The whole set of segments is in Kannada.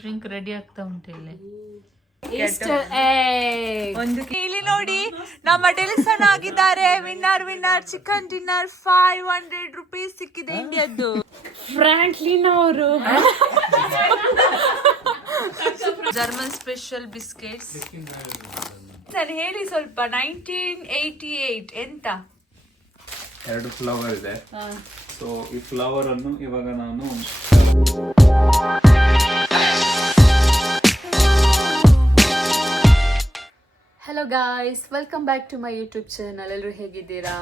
ಡ್ರಿಂಕ್ ರೆಡಿ ಆಗ್ತಾ ಉಂಟು ಇಲ್ಲಿ. ಇಲ್ಲಿ ನೋಡಿ ನಮ್ಮ ಡೆಲಿಸನ್ ಆಗಿದ್ದಾರೆ. ವಿನ್ನರ್ ಚಿಕನ್ ಡಿನ್ನರ್ 500 rupees ಸಿಕ್ಕಿದೆ ಇಂಡಿಯಾದ್ದು. ಫ್ರಾಂಕ್ಲಿನ್ ಅವರು ಜರ್ಮನ್ ಸ್ಪೆಷಲ್ ಬಿಸ್ಕೆಟ್ಸ್. ಸರ್ ಹೇಳಿ ಸ್ವಲ್ಪ. 1988 ಎಂತ? 2 ಫ್ಲವರ್ ಇದೆ. ಸೊ ಈ ಫ್ಲವರ್ ಅನ್ನು ಇವಾಗ ನಾನು hello guys, welcome back to my YouTube channel. ಎಲ್ಲರೂ ಹೇಗಿದ್ದೀರಾ?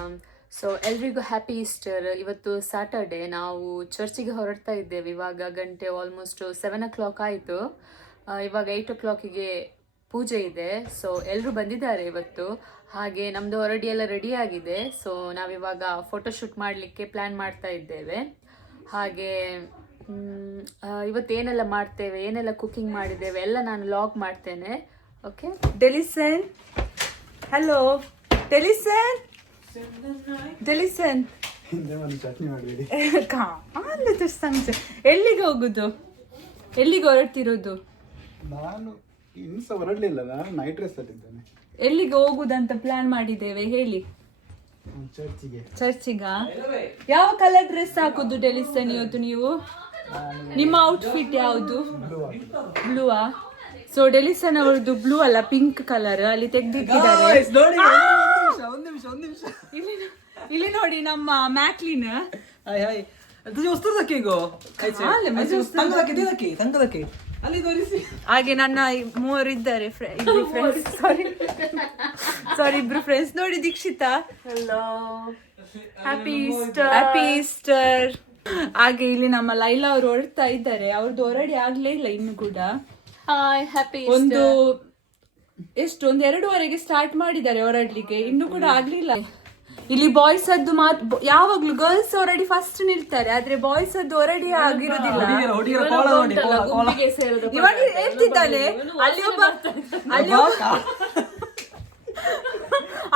ಸೊ ಎಲ್ರಿಗೂ ಹ್ಯಾಪಿ ಈಸ್ಟರ್. ಇವತ್ತು ಸ್ಯಾಟರ್ಡೆ. ನಾವು ಚರ್ಚಿಗೆ ಹೊರಡ್ತಾ ಇದ್ದೇವೆ. ಇವಾಗ ಗಂಟೆ ಆಲ್ಮೋಸ್ಟ್ 7 o'clock ಆಯಿತು. ಇವಾಗ 8 o'clockಗೆ ಪೂಜೆ ಇದೆ. ಸೊ ಎಲ್ಲರೂ ಬಂದಿದ್ದಾರೆ ಇವತ್ತು. ಹಾಗೆ ನಮ್ಮದು ಹೊರಡಿ ಎಲ್ಲ ರೆಡಿ ಆಗಿದೆ. ಸೊ ನಾವಿವಾಗ ಫೋಟೋಶೂಟ್ ಮಾಡಲಿಕ್ಕೆ ಪ್ಲ್ಯಾನ್ ಮಾಡ್ತಾ ಇದ್ದೇವೆ. ಹಾಗೆ ಇವತ್ತೇನೆಲ್ಲ ಮಾಡ್ತೇವೆ, ಏನೆಲ್ಲ ಕುಕಿಂಗ್ ಮಾಡಿದ್ದೇವೆ ಎಲ್ಲ ನಾನು ಲಾಗ್ ಮಾಡ್ತೇನೆ. ಓಕೆ. ಡೆಲಿಸನ್, ಹಲೋ ಡೆಲಿಸನ್. ಎಲ್ಲಿಗೆ ಹೋಗುದು? ಎಲ್ಲಿಗೆ ಹೊರಡ್ತಿರೋದು? ನಾನು ಇನ್ನು ಸಹ ಹೊರಡ್ಲಿಲ್ಲ. ನಾನು ನೈಟ್ ಡ್ರೆಸ್ ಅಲ್ಲಿ ಇದ್ದೇನೆ. ಎಲ್ಲಿಗೆ ಹೋಗುದಂತ ಪ್ಲಾನ್ ಮಾಡಿದ್ದೇವೆ ಹೇಳಿ. ಚರ್ಚಿಗ. ಯಾವ ಕಲರ್ ಡ್ರೆಸ್ ಹಾಕುದು ಡೆಲಿಸನ್ ಇವತ್ತು ನೀವು? ನಿಮ್ಮ ಔಟ್ಫಿಟ್ ಯಾವುದು? ಬ್ಲೂವಾ? ಸೊ ಡೆಲಿಸನ್ ಅವರದ್ದು ಬ್ಲೂ ಅಲ್ಲ, ಪಿಂಕ್ ಕಲರ್ ಅಲ್ಲಿ ತೆಗ್ದಿದ್ದಾರೆ. ಇಲ್ಲಿ ನೋಡಿ ನಮ್ಮ ಮ್ಯಾಕ್ಲಿನ್. ಹಾಗೆ ನನ್ನ 3 ಇದ್ದಾರೆ ಇಬ್ರು ಫ್ರೆಂಡ್ಸ್ ನೋಡಿ. Dikshita, happy Easter. ಹಾಗೆ ಇಲ್ಲಿ ನಮ್ಮ ಲೈಲಾ ಅವರು ಹೊರಡ್ತಾ ಇದ್ದಾರೆ. ಅವ್ರದ್ದು ಹೊರಡಿ ಆಗ್ಲೇ ಇಲ್ಲ ಇನ್ನು ಕೂಡ. ಒಂದು 2:30 ಸ್ಟಾರ್ಟ್ ಮಾಡಿದ್ದಾರೆ ಹೊರಡ್ಲಿಕ್ಕೆ, ಇನ್ನು ಕೂಡ ಆಗ್ಲಿಲ್ಲ. ಇಲ್ಲಿ ಬಾಯ್ಸ್ ಅದ್ದು ಯಾವಾಗ್ಲೂ ಗರ್ಲ್ಸ್ ಹೊರಡಿ ಫಸ್ಟ್ ನಿಲ್ತಾರೆ, ಆದ್ರೆ ಬಾಯ್ಸ್ ಅದ್ದು ಹೊರಡಿ ಆಗಿರೋದಿಲ್ಲ. ಇವಾಗ ಹೇಳ್ತಿದ್ದಾನೆ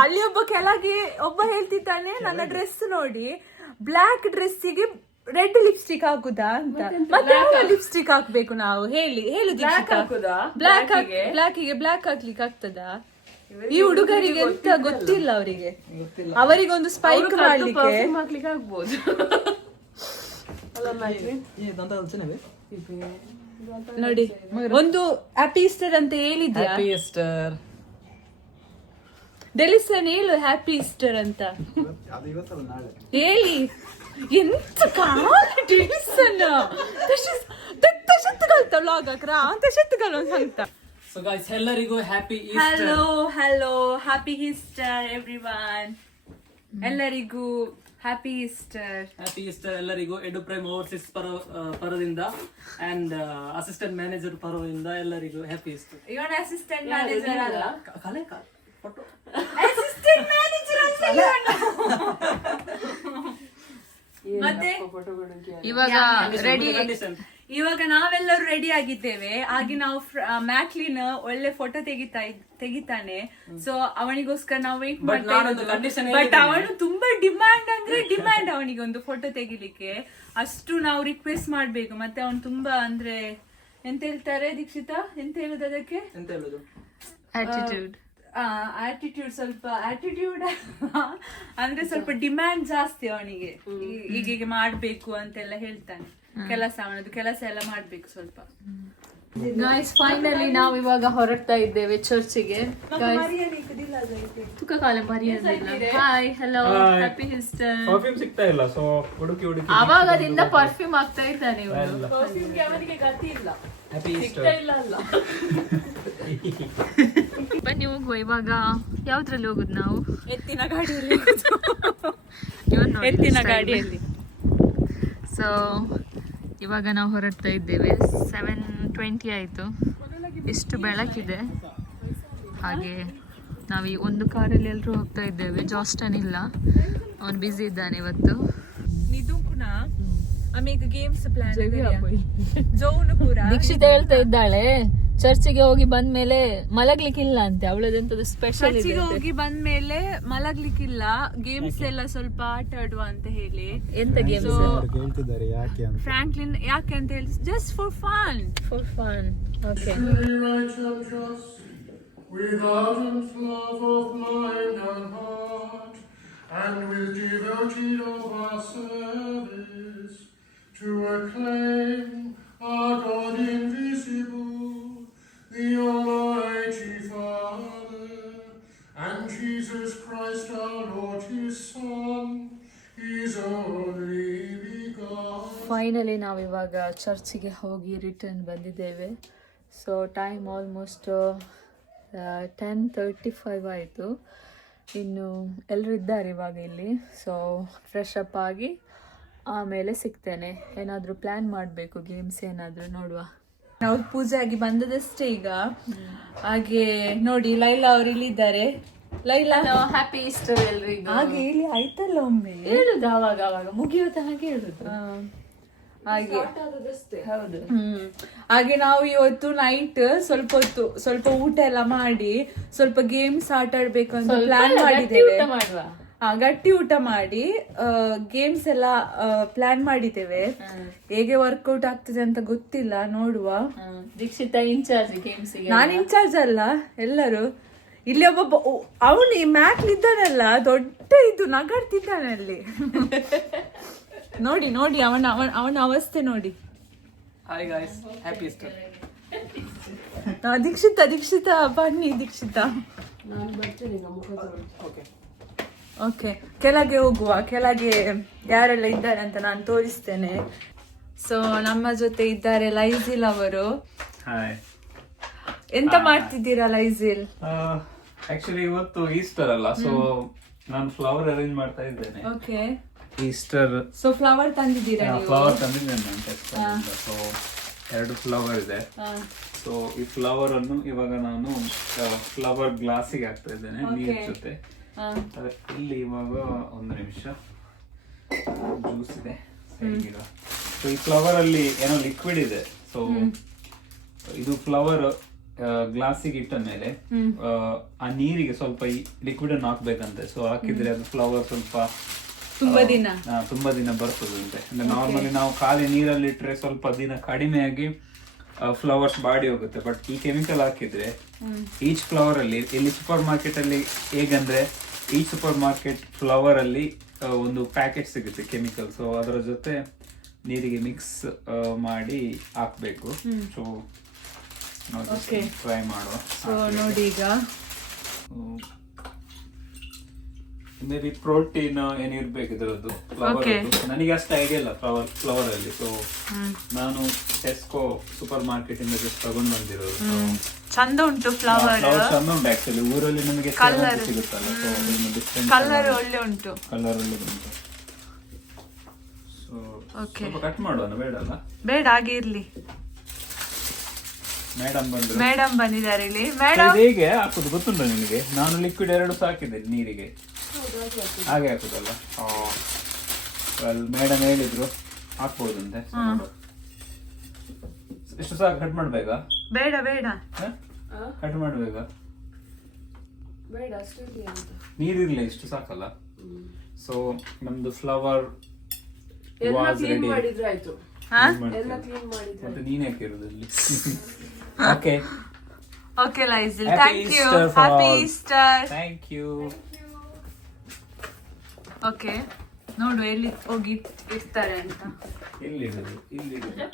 ಅಲ್ಲಿ ಒಬ್ಬ ಕೆಳಗೆ ಒಬ್ಬ ಹೇಳ್ತಿದ್ದಾನೆ, ನನ್ನ ಡ್ರೆಸ್ ನೋಡಿ ಬ್ಲಾಕ್ ಡ್ರೆಸ್ಸಿಗೆ ರೆಡ್ ಲಿಪ್ಸ್ಟಿಕ್ ಹಾಕುದಾ ಅಂತ. ಮತ್ತೆ ಲಿಪ್ಸ್ಟಿಕ್ ಹಾಕ್ಬೇಕು ನಾವು? ಹೇಳು ಬ್ಲಾಕಿಗೆ ಬ್ಲಾಕ್ ಹಾಕ್ಲಿಕ್ಕೆ ಆಗ್ತದಾ? ಈ ಹುಡುಗರಿಗೆ ಎಂತ ಗೊತ್ತಿಲ್ಲ. ಅವರಿಗೊಂದು ಸ್ಪೈಕ್ ಮಾಡ್ಲಿಕ್ಕೆ ಆಗ್ಬೋದು. ನೋಡಿ ಒಂದು ಹ್ಯಾಪಿ ಈಸ್ಟರ್ ಅಂತ ಹೇಳಿದ್ಯಾ? ಡೆಲಿಸನ್ ಹೇಳು ಹ್ಯಾಪಿ ಈಸ್ಟರ್ ಅಂತ ಹೇಳಿ. ಎಂತ ಡೆಲಿಸನ್ ವ್ಲಾಗ್ ಹಾಕ್ರಾ ಅಂತ ಶೆತ್ತುಗಳು ಅಂತ. So guys, ಎಲ್ಲರಿಗೂ happy Easter. Hello happy Easter everyone. ಎಲ್ಲರಿಗೂ ಹ್ಯಾಪಿ ಈಸ್ಟರ್. ಹ್ಯಾಪಿ ಈಸ್ಟರ್ ಎಲ್ಲರಿಗೂ. ಎಡು ಪ್ರೈಮ್ ಓವರ್ಸೀಸ್ ಪರದಿಂದ ಅಂಡ್ ಅಸಿಸ್ಟೆಂಟ್ ಮ್ಯಾನೇಜರ್ ಪರದಿಂದ ಎಲ್ಲರಿಗೂ ಹ್ಯಾಪಿ ಈಸ್ಟರ್. ಇವನ ಅಸಿಸ್ಟೆಂಟ್ ಮ್ಯಾನೇಜರ್ ಅಲ್ಲ, ಫೋಟೋ ಅಸಿಸ್ಟೆಂಟ್ ಮ್ಯಾನೇಜರ್ ಮತ್ತೆ ಇವಾಗ ನಾವೆಲ್ಲರೂ ರೆಡಿ ಆಗಿದ್ದೇವೆ. ಹಾಗೆ ನಾವು ಮ್ಯಾಕ್ಲಿನ್ ಒಳ್ಳೆ ಫೋಟೋ ತೆಗಿತಾನೆ. ಸೊ ಅವನಿಗೋಸ್ಕರ ನಾವು ವೇಟ್ ಮಾಡ್ತೇವೆ. ಬಟ್ ಅವನು ತುಂಬಾ ಡಿಮ್ಯಾಂಡ್ ಅವನಿಗೆ ಒಂದು ಫೋಟೋ ತೆಗಿಲಿಕ್ಕೆ. ಅಷ್ಟು ನಾವು ರಿಕ್ವೆಸ್ಟ್ ಮಾಡ್ಬೇಕು. ಮತ್ತೆ ಅವನು ತುಂಬಾ ಅಂದ್ರೆ ಎಂತ ಹೇಳ್ತಾರೆ ದೀಕ್ಷಿತಾ, ಎಂತ ಹೇಳುದು ಅದಕ್ಕೆ? ಆಟಿಟ್ಯೂಡ್ ಸ್ವಲ್ಪ ಆಟಿಟ್ಯೂಡ್ ಅಂದ್ರೆ ಸ್ವಲ್ಪ ಡಿಮ್ಯಾಂಡ್ ಜಾಸ್ತಿ ಅವನಿಗೆ. ಹೀಗೆ ಮಾಡ್ಬೇಕು ಅಂತೆಲ್ಲ ಹೇಳ್ತಾನೆ. ಅವನದು ಕೆಲಸ ಎಲ್ಲ ಮಾಡ್ಬೇಕು ಸ್ವಲ್ಪ. ಗಾಯ್ಸ್ ಫೈನಲಿ ನಾವು ಇವಾಗ ಹೊರಡ್ತಾ ಇದ್ದೇವೆ ಚರ್ಚಿಗೆ. Hi, hello, happy Easter. Perfume ಸಿಗ್ತಾ ಇಲ್ಲ, ಸೊ ಹುಡುಕಿ ಆವಾಗದಿಂದ ಪರ್ಫ್ಯೂಮ್ ಆಗ್ತಾ ಇದ್ದಾನೆ ಇವನು. Happy Easter. ಬನ್ನಿ ಹೋಗುವ. ಇವಾಗ ಯಾವ್ದ್ರಲ್ಲಿ ಹೋಗುದು ನಾವು? ಎತ್ತಿನ ಗಾಡಿಯಲ್ಲಿ. ಸೊ ಇವಾಗ ನಾವು ಹೊರಡ್ತಾ ಇದ್ದೇವೆ. 7:20 ಆಯಿತು. ಎಷ್ಟು ಬೆಳಕಿದೆ. ಹಾಗೆ ನಾವು ಈ ಒಂದು ಕಾರಲ್ಲಿ ಎಲ್ಲರೂ ಹೋಗ್ತಾ ಇದ್ದೇವೆ. ಜಾಸ್ಟನ್ ಇಲ್ಲ, ಅವನು ಬ್ಯುಸಿ ಇದ್ದಾನೆ ಇವತ್ತು. ಆಮೇಲೆ ಗೇಮ್ಸ್ ಪ್ಲಾನ್ ಜೋನು ಪೂರ ದೀಕ್ಷಿತ ಹೇಳ್ತಾ ಇದ್ದಾಳೆ ಚರ್ಚಿಗೆ ಹೋಗಿ ಬಂದ್ಮೇಲೆ ಮಲಗ್ಲಿಕ್ಕಿಲ್ಲ ಅಂತೆ, ಅವಳದೆಂತದ್ದು ಸ್ಪೆಷಲ್ ಇದೆ. ಚರ್ಚಿಗೆ ಹೋಗಿ ಬಂದ್ಮೇಲೆ ಮಲಗ್ಲಿಕ್ಕಿಲ್ಲ, ಗೇಮ್ಸ್ ಎಲ್ಲ ಸ್ವಲ್ಪ ಆಟ ಆಡುವ ಅಂತ ಹೇಳಿ. ಎಂತ ಗೇಮ್ಸ್ ಕೇಳ್ತಿದ್ದಾರೆ ಯಾಕೆ ಅಂತ. ಫ್ರಾಂಕ್ಲಿನ್ ಯಾಕೆ ಅಂತ ಹೇಳಿ just for fun. Okay. With ardent love of mind and heart, and with devoted of our service, to acclaim our God invisible, the Almighty Father, and Jesus Christ our Lord, His Son, His only begotten. Finally ನಾವಿವಾಗ ಚರ್ಚಿಗೆ ಹೋಗಿ ರಿಟರ್ನ್ ಬಂದಿದ್ದೇವೆ. ಸೊ ಟೈಮ್ ಆಲ್ಮೋಸ್ಟ್ 10:35 ಆಯಿತು. ಇನ್ನು ಎಲ್ಲರೂ ಇದ್ದಾರೆ ಇವಾಗ ಇಲ್ಲಿ. ಸೊ ಫ್ರೆಶ್ ಅಪ್ ಆಗಿ ಆಮೇಲೆ ಸಿಗ್ತೇನೆ. ಏನಾದರೂ ಪ್ಲ್ಯಾನ್ ಮಾಡಬೇಕು, ಗೇಮ್ಸ್ ಏನಾದರೂ ನೋಡುವ. ನಾವು ಪೂಜೆ ಆಗಿ ಬಂದದಷ್ಟೇ ಈಗ. ಹಾಗೆ ನೋಡಿ ಲೈಲಾ ಅವರು ಇಲ್ಲಿದ್ದಾರೆ. ಲೈಲಾ ಹ್ಯಾಪಿ ಈಸ್ಟರ್ ಎಲ್ರಿಗೂ. ಹಾಗೆ ಹೇಳಿ ಆಯ್ತಲ್ಲ ಒಮ್ಮೆ ಹೇಳುದು ಅವಾಗ ಮುಗಿಯುತ್ತ ಹಾಗೆ ಹೇಳುದು. ಹಾಗೆ ಹೌದು. ಹಾಗೆ ನಾವು ಇವತ್ತು ನೈಟ್ ಸ್ವಲ್ಪ ಊಟ ಎಲ್ಲ ಮಾಡಿ ಸ್ವಲ್ಪ ಗೇಮ್ಸ್ ಆಟ ಆಡ್ಬೇಕು ಅಂತ ಪ್ಲಾನ್ ಮಾಡಿದ್ದೇವೆ. ಗಟ್ಟಿ ಊಟ ಮಾಡಿ ಗೇಮ್ಸ್ ಎಲ್ಲ ಪ್ಲಾನ್ ಮಾಡಿದ್ದೇವೆ. ಹೇಗೆ ವರ್ಕೌಟ್ ಆಗ್ತದೆ ಅಂತ ಗೊತ್ತಿಲ್ಲ, ನೋಡುವ. Dikshita in charge games. ನಾನು ಇನ್ಚಾರ್ಜ್ ಅಲ್ಲ, ಎಲ್ಲರೂ ಇಲ್ಲಿ. ಒಬ್ಬ ಅವನು ಈ ಮ್ಯಾಕ್ ಇದ್ದಾನಲ್ಲ, ದೊಡ್ಡ ಇದು ನಗಾಡ್ತಿದ್ದಾನೆ ಅಲ್ಲಿ. ನೋಡಿ ನೋಡಿ ಅವನ ಅವಸ್ಥೆ ನೋಡಿ. Hi guys, happy Easter. Dikshita ಬನ್ನಿ ದೀಕ್ಷಿತಾ. ಓಕೆ, ಕೆಳಗೆ ಹೋಗುವ. ಕೆಳಗೆ ಯಾರೆಲ್ಲ ಇದ್ದಾರೆ ಅಂತ ನಾನು ತೋರಿಸ್ತೇನೆ. ಸೊ ನಮ್ಮ ಜೊತೆ ಇದ್ದಾರೆ ಲೈಜಿಲ್ ಅವರು. ಹಾಯ್. ಎಂತ ಮಾಡ್ತಿದ್ದೀರಾ ಲೈಜಿಲ್? ಆಕ್ಚುಲಿ ಇವತ್ತು ಈಸ್ಟರ್ ಅಲ್ಲ, ಸೊ ನಾನು ಫ್ಲವರ್ ಅರೇಂಜ್ ಮಾಡ್ತಾ ಇದ್ದೇನೆ. Okay, Easter. ಸೊ ಫ್ಲವರ್ ತಂದಿದ್ದೀರಾ ನೀವು? ಫ್ಲವರ್ ತಂದಿದ್ದೇನೆ ನಾನು. ಸೊ 2 ಫ್ಲವರ್ ಇದೆ. ಸೊ ಈ ಫ್ಲವರ್ ಅನ್ನು ಇವಾಗ ನಾನು ಫ್ಲವರ್ ಗ್ಲಾಸಿಗೆ ಹಾಕ್ತಾ ಇದ್ದೇನೆ ನೀರ್ ಜೊತೆ. ಇಲ್ಲಿ ಇವಾಗ 1 ನಿಮಿಷ ಜ್ಯೂಸ್ ಇದೆ. ಸೊ ಈ ಫ್ಲವರ್ ಅಲ್ಲಿ ಏನೋ ಲಿಕ್ವಿಡ್ ಇದೆ. ಸೊ ಇದು ಫ್ಲವರ್ ಗ್ಲಾಸಿಗೆ ಇಟ್ಟ ಮೇಲೆ ಆ ನೀರಿಗೆ ಸ್ವಲ್ಪ ಈ ಲಿಕ್ವಿಡ್ ಅನ್ನು ಹಾಕ್ಬೇಕಂತೆ. ಸೊ ಹಾಕಿದ್ರೆ ಅದು ಫ್ಲವರ್ ಸ್ವಲ್ಪ ತುಂಬಾ ದಿನ ಬರ್ತದಂತೆ. ಅಂದ್ರೆ ನಾರ್ಮಲಿ ನಾವು ಖಾಲಿ ನೀರಲ್ಲಿ ಇಟ್ರೆ ಸ್ವಲ್ಪ ದಿನ ಕಡಿಮೆಯಾಗಿ ಫ್ಲವರ್ಸ್ ಬಾಡಿ ಹೋಗುತ್ತೆ. ಬಟ್ ಈ ಕೆಮಿಕಲ್ ಹಾಕಿದ್ರೆ ಈಚ್ ಫ್ಲವರ್ ಅಲ್ಲಿ, ಇಲ್ಲಿ ಸೂಪರ್ ಮಾರ್ಕೆಟ್ ಅಲ್ಲಿ ಹೇಗಂದ್ರೆ ಈ ಸೂಪರ್ ಮಾರ್ಕೆಟ್ ಫ್ಲವರ್ ಅಲ್ಲಿ ಒಂದು ಪ್ಯಾಕೆಟ್ ಸಿಗುತ್ತೆ ಕೆಮಿಕಲ್. ಸೊ ಅದರ ಜೊತೆ ನೀರಿಗೆ ಮಿಕ್ಸ್ ಮಾಡಿ ಹಾಕ್ಬೇಕು. ಸೊ ಟ್ರೈ ಮಾಡುವ. ಸೊ ನೋಡಿ ಈಗ ಮೇ ಬಿ ಪ್ರೋಟೀನ್ ಏನಿರ್ಬೇಕು ಇದರದ್ದು ಫ್ಲವರ್. ನನಗೆ ಅಷ್ಟು ಐಡಿಯಾ ಇಲ್ಲ ಫ್ಲವರ್ ಅಲ್ಲಿ. ಸೊ ನಾನು ಟೆಸ್ಕೋ ಸೂಪರ್ ಮಾರ್ಕೆಟ್ ಇಂದ ಜಸ್ಟ್ ತಗೊಂಡ್ ಬಂದಿರೋದು. ಚಂದ ಉಂಟು ಫ್ಲವರ್. ಚಂದ ಉಂಟು ಆಕ್ಚುಲಿ. ಊರಲ್ಲಿ ನಮಗೆ ಸಿಗುತ್ತಲ್ಲ, ಸೊ ಕಲರ್ ಒಳ್ಳೆ ಉಂಟು. ಕಲರ್ ಒಳ್ಳೆ ಉಂಟು. ಸೊ ಸ್ವಲ್ಪ ಕಟ್ ಮಾಡೋಣ, ಬೇಡ ಅಲ್ಲ? ಬೇಡ, ಹಾಗೆ ಇರ್ಲಿ. ಮೇಡಮ್ ಬಂದಿದ್ದಾರೆ ಇಲ್ಲಿ. ಮೇಡಮ್ ಹೇಗೆ ಹಾಕುದು ಗೊತ್ತುಂಟು ನಿನಗೆ? ನಾನು ಲಿಕ್ವಿಡ್ 2 ಹಾಕಿದ್ದೆ ನೀರಿಗೆ, ಹಾಗೆ ಹಾಕುದಲ್ಲ. ಮೇಡಮ್ ಹೇಳಿದ್ರು ಹಾಕ್ಬೋದಂತೆ. ಎಷ್ಟು ಸಾಕು? ಕಟ್ ಮಾಡ್ಬೇಕಾ? ಬೇಡ ಬೇಡ, ಕಟ್ ಮಾಡ್ಬೇಕಾ? ನೀರಿರ್ಲಿ, ಇಷ್ಟು ಸಾಕಲ್ಲ. ಸೊ ನಮ್ದು ಫ್ಲವರ್ ಮತ್ತೆ ನೀನ್ ಹಾಕಿರೋದಲ್ಲಿ. ಓಕೆ ಓಕೆ ಲೈಜಿಲ್, thank you. Happy Easter. Thank you. Okay, ನೋಡು ಎಲ್ಲಿ ಹೋಗಿ ಇರ್ತಾರೆ ಅಂತ. ಎಲ್ಲಿಡುದು? ಇಲ್ಲಿಡುದು.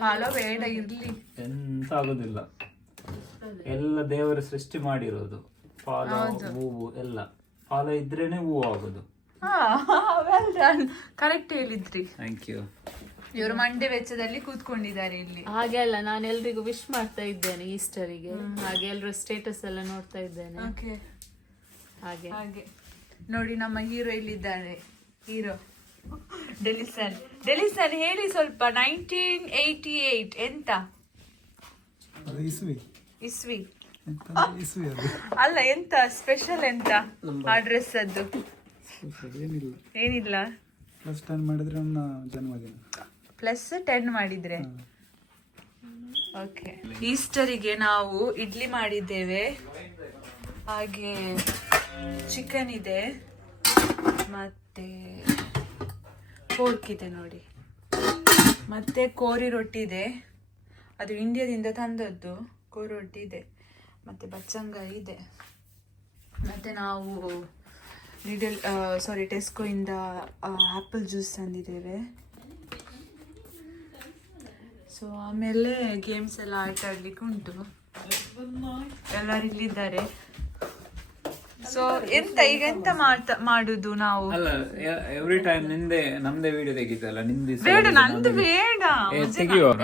ಪಾಲ ಬೇಡ, ಇರ್ಲಿ. ಎಂತ ಆಗುದಿಲ್ಲ. ಎಲ್ಲ ದೇವರು ಸೃಷ್ಟಿ ಮಾಡಿರೋದು. ಪಾಲ, ಹೂವು ಎಲ್ಲ. ಪಾಲ ಇದ್ರೇನೆ ಹೂವು ಆಗೋದು. ಕರೆಕ್ಟ್ ಹೇಳಿದ್ರಿ. Thank you. ಇವರು ಮಂಡೆ ವೆಚ್ಚದಲ್ಲಿ ಕೂತ್ಕೊಂಡಿದ್ದಾರೆ ಇಲ್ಲಿ. ಹಾಗೆ ಅಲ್ಲ, ನಾನು ಎಲ್ರಿಗೂ ವಿಶ್ ಮಾಡ್ತಾ ಇದ್ದೇನೆ ಈಸ್ಟರಿಗೆ. ಹಾಗೆ ಎಲ್ರು ಸ್ಟೇಟಸ್ ಎಲ್ಲ ನೋಡ್ತಾ ಇದ್ದೇನೆ. ಓಕೆ, ಹಾಗೆ ಹಾಗೆ ನೋಡಿ ನಮ್ಮ ಹೀರೋ ಇಲ್ಲಿದ್ದಾರೆ. ಹೀರೋ ಡೆಲಿಸನ್ ಹೇಳಿ ಸ್ವಲ್ಪ. 1988 ಎಂತ ಇಸ್ವಿ ಅಲ್ಲ, ಎಂತ ಸ್ಪೆಷಲ್? ಎಂತ ಆ ಡ್ರೆಸ್ ಅದು? ಏನಿಲ್ಲ, +10 ಮಾಡಿದ್ರೆ ನನ್ನ ಜನ್ಮದಿನ. +10 ಮಾಡಿದ್ರೆ ಓಕೆ, ಈಸ್ಟರಿಗೆ ನಾವು ಇಡ್ಲಿ ಮಾಡಿದ್ದೇವೆ, ಹಾಗೆ ಚಿಕನ್ ಇದೆ, ಮತ್ತೆ ಪೋರ್ಕ್ ಇದೆ ನೋಡಿ, ಮತ್ತೆ ಕೋರಿ ರೊಟ್ಟಿ ಇದೆ, ಅದು ಇಂಡಿಯಾದಿಂದ ತಂದದ್ದು ಕೋರಿ ರೊಟ್ಟಿ ಇದೆ, ಮತ್ತೆ ಬಚ್ಚಂಗಾಯಿ ಇದೆ, ಮತ್ತೆ ನಾವು ಟೆಸ್ಕೋ ಇಂದ ಆಪಲ್ ಜ್ಯೂಸ್ ತಂದಿದ್ದೇವೆ. ಸೊ ಆಮೇಲೆ ಗೇಮ್ಸ್ ಎಲ್ಲ ಆಟ ಆಡ್ಲಿಕ್ಕೆ ಉಂಟು, ಎಲ್ಲರೂ ಇಲ್ಲಿದ್ದಾರೆ. ಸೊ ಈಗ ಎಂತ ಮಾಡುದು ನಾವು? ಅಲ್ಲ, ಎವ್ರಿ ಟೈಮ್ ನಮ್ದೇ ವಿಡಿಯೋ ತೆಗಿತಲ್ಲ, ಬೇಡ, ನಂದು ಬೇಡ,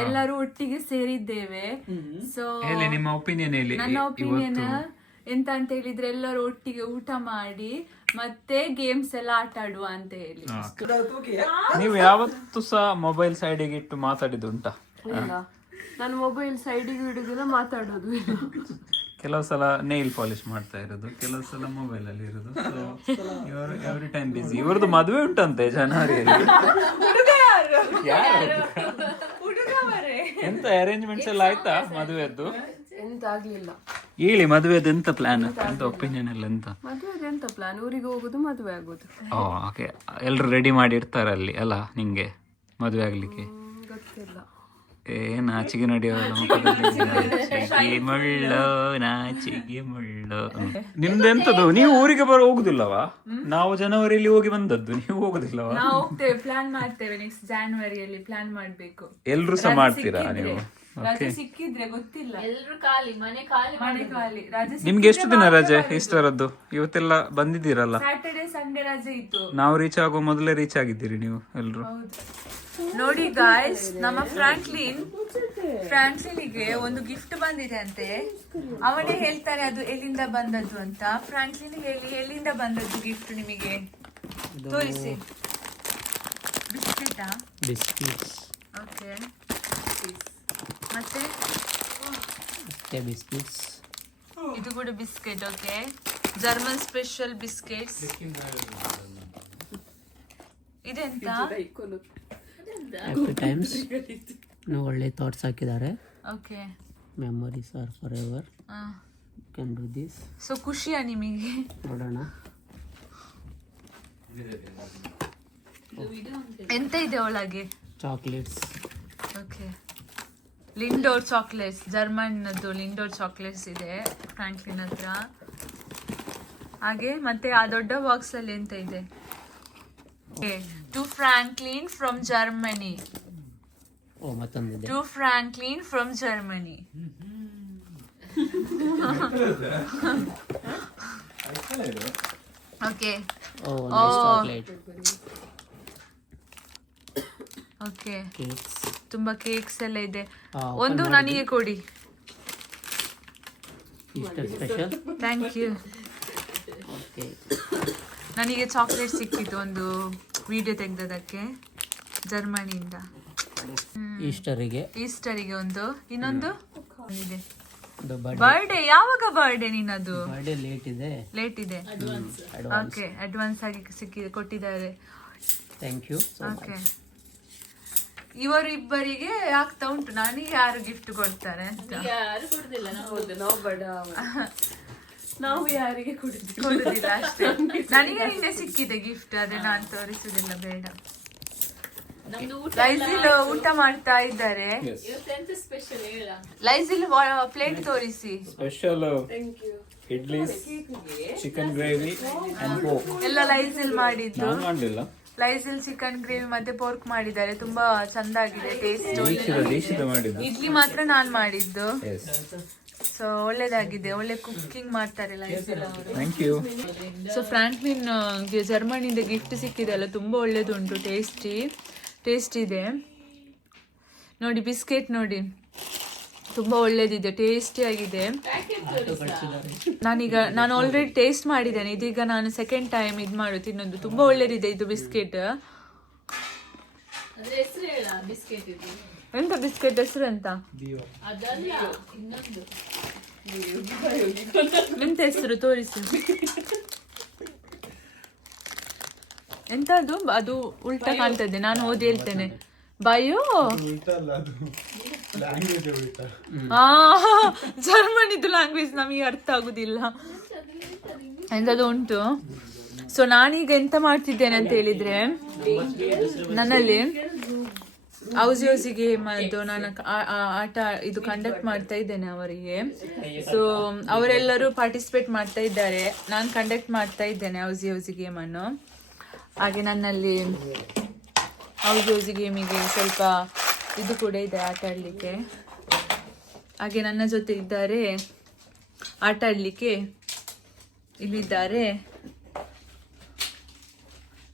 ಎಲ್ಲರೂ ಒಟ್ಟಿಗೆ ಸೇರಿದ್ದೇವೆ. ಸೊ ಹೇಳಿ ನಿಮ್ಮ ಒಪಿನಿಯನ್ ಹೇಳಿ. ನನ್ನ ಒಪಿನಿಯನ್ ಎಂತ ಅಂತ ಹೇಳಿದ್ರೆ, ಎಲ್ಲರೂ ಒಟ್ಟಿಗೆ ಊಟ ಮಾಡಿ ಮತ್ತೆ ಗೇಮ್ಸ್ ಎಲ್ಲ ಆಟ ಆಡುವ ಅಂತ ಹೇಳಿ. ನೀವು ಯಾವತ್ತೂ ಸಹ ಮೊಬೈಲ್ ಸೈಡಿಗೆ ಇಟ್ಟು ಮಾತಾಡಿದುಂಟಾ? ನಾನು ಮೊಬೈಲ್ ಸೈಡಿಗೆ ಇಡುದಿಲ್ಲ, ಮಾತಾಡೋದು ಇಲ್ಲ. ಕೆಲವು ಸಲ ನೇಲ್ ಪಾಲಿಶ್ ಮಾಡ್ತಾ ಇರೋದು, ಕೆಲವು ಸಲ ಮೊಬೈಲ್ ಅಲ್ಲಿ ಇರೋದು. ಇವರು ಎವ್ರಿ ಟೈಮ್ ಬಿಸಿ. ಇವ್ರದ್ದು ಮದುವೆ ಉಂಟಂತೆ ಜನವರಿಯಲ್ಲಿ. ಎಂತ ಅರೇಂಜ್ಮೆಂಟ್ಸ್ ಎಲ್ಲ ಆಯ್ತಾ ಮದುವೆದ್ದು? ಎಂತ ಆಗ್ಲಿಲ್ಲ. ಹೇಳಿ, ಮದುವೆದು ಎಂತ ಪ್ಲಾನ್, ಎಂತ ಒಪಿನಿಯನ್ ಎಲ್ಲ ಎಂತ? ಮದುವೆ ಎಂತ ಪ್ಲಾನ್? ಊರಿಗೆ ಹೋಗುದು, ಮದುವೆ ಆಗೋದು. ಓಕೆ, ಎಲ್ರು ರೆಡಿ ಮಾಡಿ ಇರ್ತಾರ ಅಲ್ಲಿ ಅಲ್ಲ ನಿಂಗೆ ಮದುವೆ ಆಗ್ಲಿಕ್ಕೆ? ಗೊತ್ತಿಲ್ಲ. ನಾಚಿಗೆ ನಡೆಯೋ ನಾಚಿಗೆ ಮುಳ್ಳು. ನಿಮ್ದೆಂತದು? ನೀವು ಊರಿಗೆ ಹೋಗುದಿಲ್ಲವಾ? ನಾವು ಜನವರಿಯಲ್ಲಿ ಹೋಗಿ ಬಂದದ್ದು, ನೀವು ಹೋಗುದಿಲ್ಲವಾ? ನಾವು ಹೋಗ್ತೇವೆ, ಪ್ಲಾನ್ ಮಾಡ್ತೇವೆ, ನೆಕ್ಸ್ಟ್ ಜಾನ್ವರಿಯಲ್ಲಿ ಪ್ಲಾನ್ ಮಾಡ್ಬೇಕು. ಎಲ್ರು ಸಹ ಮಾಡ್ತೀರಾ ನೀವು? ರಜೆ ಸಿಕ್ಕಿದ್ರೆ ಗೊತ್ತಿಲ್ಲ, ಎಲ್ರು ಖಾಲಿ, ಮನೆ ಖಾಲಿ. ರಜೆ ನಿಮ್ಗೆ ಎಷ್ಟು ದಿನ ರಜೆ ಇಷ್ಟರದ್ದು? ಇವತ್ತೆಲ್ಲ ಬಂದಿದ್ದೀರಲ್ಲ? ಸ್ಯಾಟರ್ಡೆ ಸಂಡೇ ರಜೆ ಇತ್ತು. ನಾವು ರೀಚ್ ಆಗೋ ಮೊದಲೇ ರೀಚ್ ಆಗಿದ್ದೀರಿ ನೀವು ಎಲ್ರು. ನೋಡಿ ಗಾಯ್ಸ್, ನಮ್ಮ ಫ್ರಾಂಕ್ಲಿನ್ಗೆ ಒಂದು ಗಿಫ್ಟ್ ಬಂದಿದೆ ಅಂತೆ. ಅವನೇ ಹೇಳ್ತಾರೆ ಅದು ಎಲ್ಲಿಂದ ಬಂದದ್ದು ಅಂತ. ಫ್ರಾಂಕ್ಲಿನ್ ಹೇಳಿ, ಎಲ್ಲಿಂದ ಬಂದದ್ದು ಗಿಫ್ಟ್ ನಿಮಗೆ? ತೋರಿಸಿ. ಬಿಸ್ಕೆಟಾ? ಬಿಸ್ಕಿಟ್ಸ್. ಓಕೆ, ಮತ್ತೆ ಬಿಸ್ಕಿಟ್ಸ್. ಇದು ಕೂಡ biscuit. Okay, German special biscuits. ಇದೆಂತ? Happy times. ಒಳ್ಳೆ ಥಾಟ್ಸ್ ಹಾಕಿದ್ದಾರೆ. Okay, memories are forever. Can do this. So ಖುಷಿಯಾ ನಿಮಗೆ? ನೋಡೋಣ ಎಂತ ಇದೆ ಒಳಗೆ? ಚಾಕ್ಲೇಟ್ಸ್. ಓಕೆ, ಲಿಂಡೋರ್ ಚಾಕ್ಲೇಟ್ಸ್, ಜರ್ಮನ್ನದ್ದು ಲಿಂಡೋರ್ ಚಾಕ್ಲೇಟ್ಸ್ ಇದೆ ಫ್ರಾಂಕ್ಲಿನ್ ಹತ್ರ. ಹಾಗೆ ಮತ್ತೆ ಆ ದೊಡ್ಡ ಬಾಕ್ಸ್ ಅಲ್ಲಿ ಎಂತ ಇದೆ? To Franklin from Germany. Oh, ಮತ್ತೊಂದಿದೆ. To Franklin from Germany. Okay, oh, nice chocolate. Okay, cakes. ತುಂಬಾ ಕೇಕ್ಸ್ ಎಲ್ಲ ಇದೆ. open ಒಂದು ನನಗೆ ಕೊಡಿ. Easter special. Thank you. Okay, ನನಗೆ ಚಾಕ್ಲೇಟ್ ಸಿಕ್ಕಿತ್ತು ಒಂದು ವಿಡಿಯೋ ತೆಗೆದದಕ್ಕೆ ಜರ್ಮನಿಯಿಂದ. ಈಸ್ಟರಿಗೆ ಒಂದು, ಇನ್ನೊಂದು ಇದೆ. ಬರ್ಡೇ ಯಾವಾಗ? ಬರ್ಡೇ ನಿನ್ನದು? ಬರ್ಡೇ ಲೇಟ್ ಇದೆ. ಓಕೆ, ಅಡ್ವಾನ್ಸ್ ಆಗಿ ಕೊಟ್ಟಿದ್ದಾರೆ. Thank you. ಓಕೆ, ಇವರು ಇಬ್ಬರಿಗೆ ಆಗ್ತಾ ಉಂಟು ನನಗೆ ಯಾರು ಗಿಫ್ಟ್ ಕೊಡ್ತಾರೆ ಅಂತ. ಯಾರು ಕೊಡುದಿಲ್ಲ, ನಾವು ಬಡ, ನಾವು ಯಾರಿಗೆ ಕೊಡುದಿಲ್ಲ ಅಷ್ಟೇ. ನನಗೆ ನಿನ್ನೆ ಸಿಕ್ಕಿದೆ ಗಿಫ್ಟ್, ಅದೇ ನಾನು ತೋರಿಸುದಿಲ್ಲ, ಬೇಡ. ಲೈಸಿಲ್ ಊಟ ಮಾಡ್ತಾ ಇದ್ದಾರೆ. ಲೈಸಿಲ್ ಪ್ಲೇಟ್ ತೋರಿಸಿ. Special idli, chicken gravy and pork ಎಲ್ಲ ಲೈಸಿಲ್ ಮಾಡಿದ್ದು. ಮಾಡಲಿಲ್ಲ. ಲೈಸಿಲ್ ಚಿಕನ್ ಗ್ರೇವಿ ಮತ್ತೆ ಪೋರ್ಕ್ ಮಾಡಿದ್ದಾರೆ, ತುಂಬಾ ಚಂದ ಆಗಿದೆ ಟೇಸ್ಟ್. ಇಡ್ಲಿ ಮಾತ್ರ ನಾನ್ ಮಾಡಿದ್ದು. ಸೊ ಒಳ್ಳೇದಾಗಿದೆ, ಒಳ್ಳೆ ಕುಕಿಂಗ್ ಮಾಡ್ತಾರೆ ಲೈಸಿಲ್ ಅವರು. Thank you. ಸೊ ಫ್ರಾಂಕ್ಲಿನ್ ಜರ್ಮನಿಯಿಂದ ಗಿಫ್ಟ್ ಸಿಕ್ಕಿದೆ ಅಲ್ಲ, ತುಂಬಾ ಒಳ್ಳೇದುಂಟು, ಟೇಸ್ಟ್ ಇದೆ. ನೋಡಿ ಬಿಸ್ಕೆಟ್ ನೋಡಿ, ತುಂಬಾ ಒಳ್ಳೇದಿದೆ, ಟೇಸ್ಟಿ ಆಗಿದೆ. ನಾನು ಆಲ್ರೆಡಿ ಟೇಸ್ಟ್ ಮಾಡಿದ್ದೇನೆ, ಇದೀಗ ನಾನು ಸೆಕೆಂಡ್ ಟೈಮ್ ತಿನ್ನೋದು. ತುಂಬಾ ಒಳ್ಳೇದಿದೆ ಇದು ಬಿಸ್ಕೆಟ್. ಎಂತ ಬಿಸ್ಕೆಟ್ ಹೆಸರು ಎಂತ? ಎಂತ ಹೆಸರು ತೋರಿಸಿ. ಎಂತದು? ಅದು ಉಲ್ಟಾ ಕಾಣ್ತದೆ, ನಾನು ಓದಿ ಹೇಳ್ತೇನೆ. ಬಯೋ ಲ್ಯಾಂಗ್ವೇಜ್ ಹೋಯ್ತಾ? ಜರ್ಮನಿದು ಲ್ಯಾಂಗ್ವೇಜ್ ನಮಗೆ ಅರ್ಥ ಆಗುದಿಲ್ಲ, ಎಂಥದ್ದು ಉಂಟು. ಸೊ ನಾನೀಗ ಎಂತ ಮಾಡ್ತಿದ್ದೇನೆ ಅಂತ ಹೇಳಿದ್ರೆ, ನನ್ನಲ್ಲಿ ಔಸಿ ಗೇಮ್ ಅದು ನಾನು ಆಟ ಇದು ಕಂಡಕ್ಟ್ ಮಾಡ್ತಾ ಇದ್ದೇನೆ ಅವರಿಗೆ. ಸೊ ಅವರೆಲ್ಲರೂ ಪಾರ್ಟಿಸಿಪೇಟ್ ಮಾಡ್ತಾ ಇದ್ದಾರೆ, ನಾನು ಕಂಡಕ್ಟ್ ಮಾಡ್ತಾ ಇದ್ದೇನೆ ಔಸಿ ಗೇಮ್ ಅನ್ನು. ಹಾಗೆ ನನ್ನಲ್ಲಿ ಔಸಿ ಗೇಮಿಗೆ ಸ್ವಲ್ಪ ಇದು ಕೂಡ ಇದೆ ಆಟ ಆಡಲಿಕ್ಕೆ. ಹಾಗೆ ನನ್ನ ಜೊತೆ ಇದ್ದಾರೆ ಆಟ ಆಡಲಿಕ್ಕೆ ಇಲ್ಲಿದ್ದಾರೆ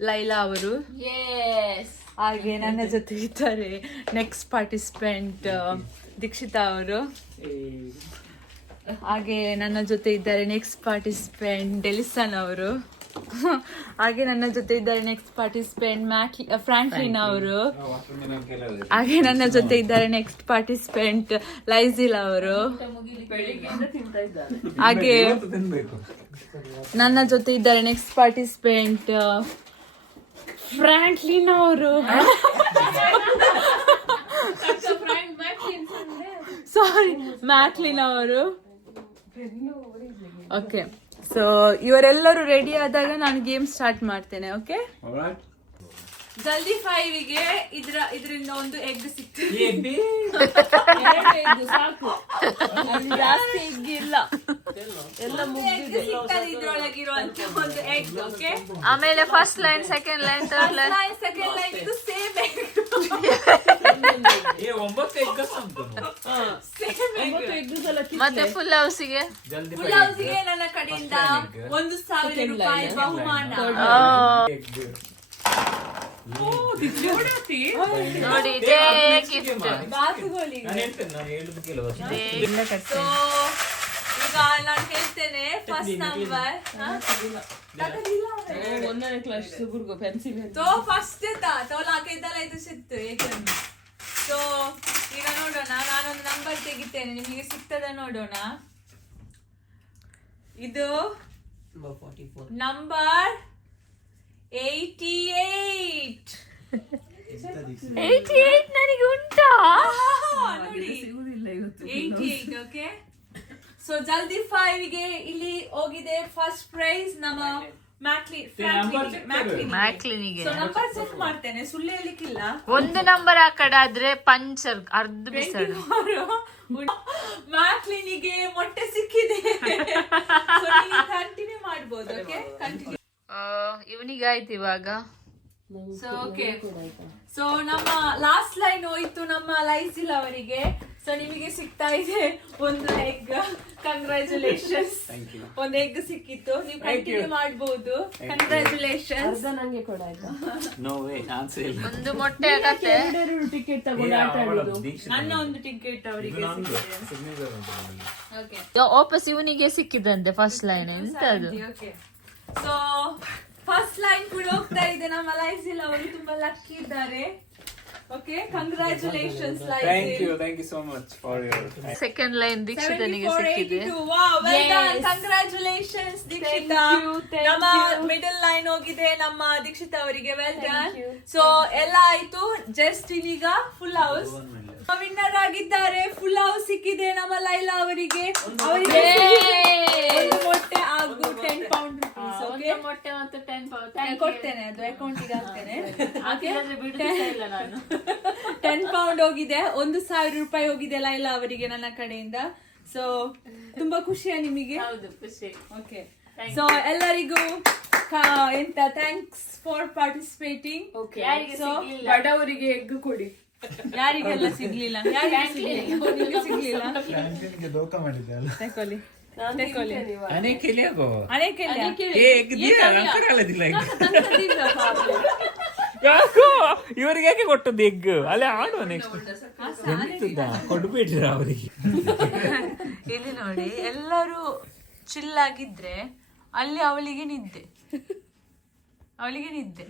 ಲೈಲಾ ಅವರು. ಹಾಗೆ ನನ್ನ ಜೊತೆ ಇದ್ದಾರೆ ನೆಕ್ಸ್ಟ್ ಪಾರ್ಟಿಸಿಪೆಂಟ್ ದೀಕ್ಷಿತಾ ಅವರು. ಹಾಗೆ ನನ್ನ ಜೊತೆ ಇದ್ದಾರೆ ನೆಕ್ಸ್ಟ್ ಪಾರ್ಟಿಸಿಪೆಂಟ್ ಡೆಲಿಸನ್ ಅವರು. ಹಾಗೆ ನನ್ನ ಜೊತೆ ಇದ್ದಾರೆ ನೆಕ್ಸ್ಟ್ ಪಾರ್ಟಿಸಿಪೆಂಟ್ ಫ್ರಾಂಕ್ಲಿನ್ ಅವರು. ಹಾಗೆ ನನ್ನ ಜೊತೆ ಇದ್ದಾರೆ ನೆಕ್ಸ್ಟ್ ಪಾರ್ಟಿಸಿಪೆಂಟ್ ಲೈಜಿಲ್ ಅವರು. ಹಾಗೆ ನನ್ನ ಜೊತೆ ಇದ್ದಾರೆ ನೆಕ್ಸ್ಟ್ ಪಾರ್ಟಿಸಿಪೆಂಟ್ ಫ್ರಾಂಕ್ಲಿನ್ ಅವರು. ಸಾರಿ, ಮ್ಯಾಕ್ಲಿನ್ ಅವರು. ಓಕೆ, ಸೊ ಇವರೆಲ್ಲರೂ ರೆಡಿ ಆದಾಗ ನಾನು ಗೇಮ್ ಸ್ಟಾರ್ಟ್ ಮಾಡ್ತೇನೆ. ಓಕೆ, ಜಲ್ದಿ 5ಗೆ ಇದರಿಂದ ಒಂದು ಎಗ್ ಸಿಗ್ತದೆ. ಸಾಕು, ಜಾಸ್ತಿ ಎಗ್ ಇಲ್ಲ, ಎಲ್ಲ ಸಿಗ್ತದೆ ಇದ್ರೊಳಗಿರುವಂತ ಒಂದು ಎಗ್. ಓಕೆ, ಆಮೇಲೆ first line, second line, third line, second line ಇದು ಸೇಮ್ ಎಗ್. ಮತ್ತೆ ಫುಲ್ ಹೌಸಿಗೆ ನನ್ನ ಕಡೆಯಿಂದ 1,000 ರೂಪಾಯಿ ಬಹುಮಾನ. ನೋಡಿ, ಇದೇ ಗಿಫ್ಟ್. ಈಗ ನಾನು ಹೇಳ್ತೇನೆ ಫಸ್ಟ್ ನಂಬರ್. तो ಫಸ್ಟ್ ತೋಲಾಕಿದ್ದಲ್ಲ ಇದು ಸಿಕ್ತು ಏಕೆಂದ್ರೆ. ಸೊ ಈಗ ನೋಡೋಣ, ನಾನೊಂದು ನಂಬರ್ ತೆಗಿತೇನೆ, ನಿಮಗೆ ಸಿಗ್ತದ ನೋಡೋಣ. ಇದು ನಂಬರ್ 88. 88 ನನಗೆ ಉಂಟಾ? ನೋಡಿ, 88. ಓಕೆ, ಸೊ ಜಲ್ದಿ 5ಗೆ ಇಲ್ಲಿ ಹೋಗಿದೆ ಫಸ್ಟ್ ಪ್ರೈಸ್ ನಮ್ಮ ಮ್ಯಾಕ್ಲಿನಿಗೆ. ನಂಬರ್ ಚೆಕ್ ಮಾಡ್ತೇನೆ, ಸುಳ್ಳು ಹೇಳಿಕ್ಕಿಲ್ಲ. ಒಂದು ನಂಬರ್ ಆ ಕಡೆ ಆದ್ರೆ ಪಂಚರ್ ಅರ್ಧ ಬಿಸಾಡು. ಮ್ಯಾಕ್ಲಿನಿಗೆ ಮೊಟ್ಟೆ ಸಿಕ್ಕಿದೆ. ಕಂಟಿನ್ಯೂ ಮಾಡ್ಬೋದು. Okay, continue. ಇವನಿಗೆ ಆಯ್ತು ಇವಾಗ. ಸೊ ಓಕೆ, ಸೊ ನಮ್ಮ ಲಾಸ್ಟ್ ಲೈನ್ ಹೋಯ್ತು ನಮ್ಮ ಲೈಸಿಲ್ ಅವರಿಗೆ. ಸೊ ನಿಮಗೆ ಸಿಗ್ತಾ ಇದೆ ಒಂದು ಎಗ್. ಕಂಗ್ರಾಚುಲೇಷನ್ಸ್, ಒಂದು ಎಗ್ ಸಿಕ್ಕಿತ್ತು. ನೀವು ಕಂಟಿನ್ಯೂ ಮಾಡಬಹುದು. ಕಂಗ್ರಾಚುಲೇಷನ್ಸ್. ನಂಗೆ ಕೊಡ ಆಯ್ತಾ? ಒಂದು ಮೊಟ್ಟೆ ಆಗತ್ತೆ. ಟಿಕೆಟ್ ತಗೊಂಡು ಆಟ ಆಡೋದು. ನನ್ನ ಒಂದು ಟಿಕೆಟ್ ಅವರಿಗೆ ವಾಪಸ್ ಇವನಿಗೆ ಸಿಕ್ಕಿದಂತೆ ಫಸ್ಟ್ ಲೈನ್. ಎಂತದು? ಓಕೆ, ಸೊ ಫಸ್ಟ್ ಲೈನ್ ಕೂಡ ಹೋಗ್ತಾ ಇದೆ ನಮ್ಮ ಲೈಸಿಲ್ ಅವರು. ತುಂಬಾ ಲಕ್ಕಿ ಇದ್ದಾರೆ. ಓಕೆ, ಕಂಗ್ರಾಚುಲೇಷನ್ಸ್ ಲೈಸಿಲ್. Thank you so much for your second line ದೀಕ್ಷಿತನಿಗೆ ಸಿಕ್ಕಿದೆ. Wow, well done, congratulations Dikshita. ನಮ್ಮ ಮಿಡಲ್ ಲೈನ್ ಹೋಗಿದೆ ನಮ್ಮ ದೀಕ್ಷಿತಾ ಅವರಿಗೆ. Well done. ಸೊ ಎಲ್ಲ ಆಯ್ತು, ಜಸ್ಟ್ ಇದೀಗ ಫುಲ್ ಹೌಸ್ ವಿನ್ನರ್ ಆಗಿದ್ದಾರೆ. ಫುಲ್ ಹೌಸ್ ಸಿಕ್ಕಿದೆ ನಮ್ಮ ಲೈಲಾ ಅವರಿಗೆ. ಅವರಿಗೆ ಒಂದು ಮೊಟ್ಟೆ ಹಾಗೂ 10 ಪೌಂಡ್ ರೂಪೀಸ್. ಓಕೆ, ಮೊಟ್ಟೆ ಮತ್ತು 10 ಪೌಂಡ್ ಕೊಡ್ತೇನೆ, ಅದು ಅಕೌಂಟಿಗೆ ಹಾಕ್ತೇನೆ. 10 ಪೌಂಡ್ ಹೋಗಿದೆ, 1,000 ರೂಪಾಯಿ ಹೋಗಿದೆ ಲೈಲಾ ಅವರಿಗೆ ನನ್ನ ಕಡೆಯಿಂದ. ಸೊ ತುಂಬಾ ಖುಷಿಯಾ ನಿಮಗೆ? ಹೌದು, ಖುಷಿ. ಓಕೆ, ಸೊ ಎಲ್ಲರಿಗೂ ಎಂತ ಥ್ಯಾಂಕ್ಸ್ ಫಾರ್ ಪಾರ್ಟಿಸಿಪೇಟಿಂಗ್. ಸೊ ಬಡವರಿಗೆ ಎಗ್ ಕೊಡಿ. ಯಾರಿಗೆಲ್ಲ ಸಿಗ್ಲಿಲ್ಲ, ಯಾರಿಗೆ ಸಿಗ್ಲಿಲ್ಲ ದೋಖ ಮಾಡಿದ್ದೆ ಅಲ್ಲ. ತಕೊಳ್ಳಿ. ಯಾಕೋ ಇವರಿಗೆ ಯಾಕೆ ಕೊಟ್ಟದ್ದು ಎಗ್? ಅಲ್ಲೇ ಆಡುವ ನೆಕ್ಸ್ಟ್. ಕೊಡ್ಬೇಡ್ರಿ ಅವರಿಗೆ. ಇಲ್ಲಿ ನೋಡಿ, ಎಲ್ಲರೂ ಚಿಲ್ಲಾಗಿದ್ರೆ ಅಲ್ಲಿ ಅವಳಿಗೆ ನಿದ್ದೆ.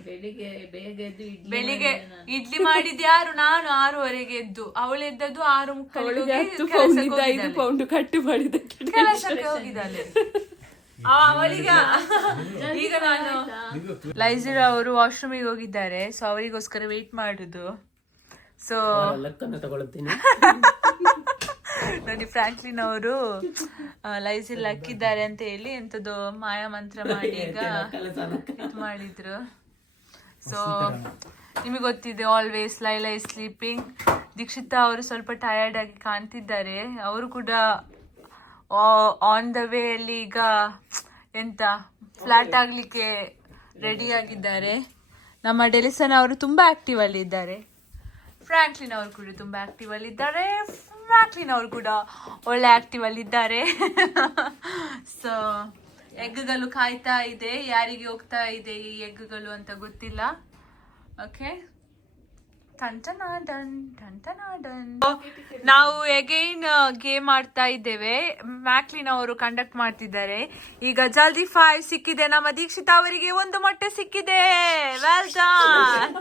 ಬೆಳಿಗ್ಗೆ ಬೇಗ ಎದ್ದು ಬೆಳಿಗ್ಗೆ ಇಡ್ಲಿ ಮಾಡಿದ್ ಯಾರು? ನಾನು 6:30ಗೆ ಎದ್ದು, ಅವಳು ಎದ್ದದ್ದು 6:30 ಪೌಂಡ್ ಕಟ್ಟು ಮಾಡಿದ ಕೆಲಸಕ್ಕೆ ಹೋಗಿದ್ದಾಳೆ. ಅವಳಿಗೆ ಈಗ ನಾನು ಲೈಸಿಲ್ ಅವರು ವಾಶ್ರೂಮಿಗೆ ಹೋಗಿದ್ದಾರೆ. ಸೊ ಅವರಿಗೋಸ್ಕರ ವೇಟ್ ಮಾಡುದು. ಸೊ ಲೆಕ್ಕನ್ನು ತಗೊಳ್ತೀನಿ. ನೋಡಿ ಫ್ರಾಂಕ್ಲಿನ್ ಅವರು ಲೈಸಿಲ್ ಹಾಕಿದ್ದಾರೆ ಅಂತ ಹೇಳಿ ಎಂತದ್ದು ಮಾಯಾ ಮಂತ್ರ ಮಾಡಿ ಈಗ ಇದು ಮಾಡಿದ್ರು. ಸೊ ನಿಮಗೆ ಗೊತ್ತಿದೆ always Laila is sleeping. Dikshita ಅವರು ಸ್ವಲ್ಪ ಟಯರ್ಡ್ ಆಗಿ ಕಾಣ್ತಿದ್ದಾರೆ. ಅವರು ಕೂಡ ಆನ್ ದ ವೇ ಅಲ್ಲಿ ಈಗ ಎಂತ ಫ್ಲಾಟ್ ಆಗ್ಲಿಕ್ಕೆ ರೆಡಿ ಆಗಿದ್ದಾರೆ. ನಮ್ಮ ಡೆಲಿಸನ್ ಅವರು ತುಂಬಾ ಆಕ್ಟಿವ್ ಅಲ್ಲಿ ಇದ್ದಾರೆ. ಫ್ರಾಂಕ್ಲಿನ್ ಅವರು ಕೂಡ ತುಂಬಾ ಆಕ್ಟಿವ್ ಅಲ್ಲಿ ಇದ್ದಾರೆ. ಫ್ರಾಂಕ್ಲಿನ್ ಅವರು ಕೂಡ ಒಳ್ಳೆ ಆಕ್ಟಿವ್ ಅಲ್ಲಿ ಇದ್ದಾರೆ. ಸೊ ಎಗ್ಗಳು ಕಾಯ್ತಾ ಇದೆ, ಯಾರಿಗೆ ಹೋಗ್ತಾ ಇದೆ ಈ ಎಗ್ಗಳು ಅಂತ ಗೊತ್ತಿಲ್ಲ. ಓಕೆ, ನಾವು ಅಗೈನ್ ಗೇಮ್ ಆಡ್ತಾ ಇದ್ದೇವೆ. ಮ್ಯಾಕ್ಲಿನ್ ಅವರು ಕಂಡಕ್ಟ್ ಮಾಡ್ತಿದ್ದಾರೆ. ಈಗ ಜಲ್ದಿ 5 ಸಿಕ್ಕಿದೆ. ನಮ್ಮ ದೀಕ್ಷಿತಾ ಅವರಿಗೆ 1 ಮೊಟ್ಟೆ ಸಿಕ್ಕಿದೆ. Well done.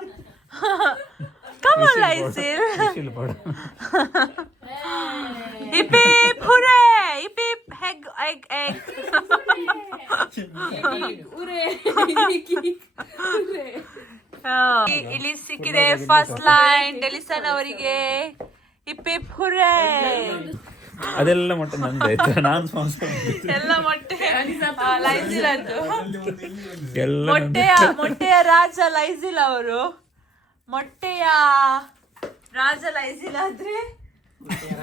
Come on, Lysil. Hip hip hooray! Hip hip egg. ಇಲ್ಲಿ ಸಿಕ್ಕಿದೆ ಫಸ್ಟ್ ಲೈನ್ ಡೆಲಿಸನ್ ಅವರಿಗೆ. Hip hip hooray. ಅದೆಲ್ಲ ಮೊಟ್ಟೆ ನಂದಾಯ್ತು, ನಾನು ಸ್ಪಾನ್ಸರ್. ಎಲ್ಲ ಮೊಟ್ಟೆ ಲೈಸಿಲ್ ಅದು. ಎಲ್ಲ ಮೊಟ್ಟೆಯ ರಾಜ ಲೈಸಿಲ್ ಅವರು. ಮೊಟ್ಟೆಯ ರಾಜ ಲೈಸಿಲ್ ಆದ್ರೆ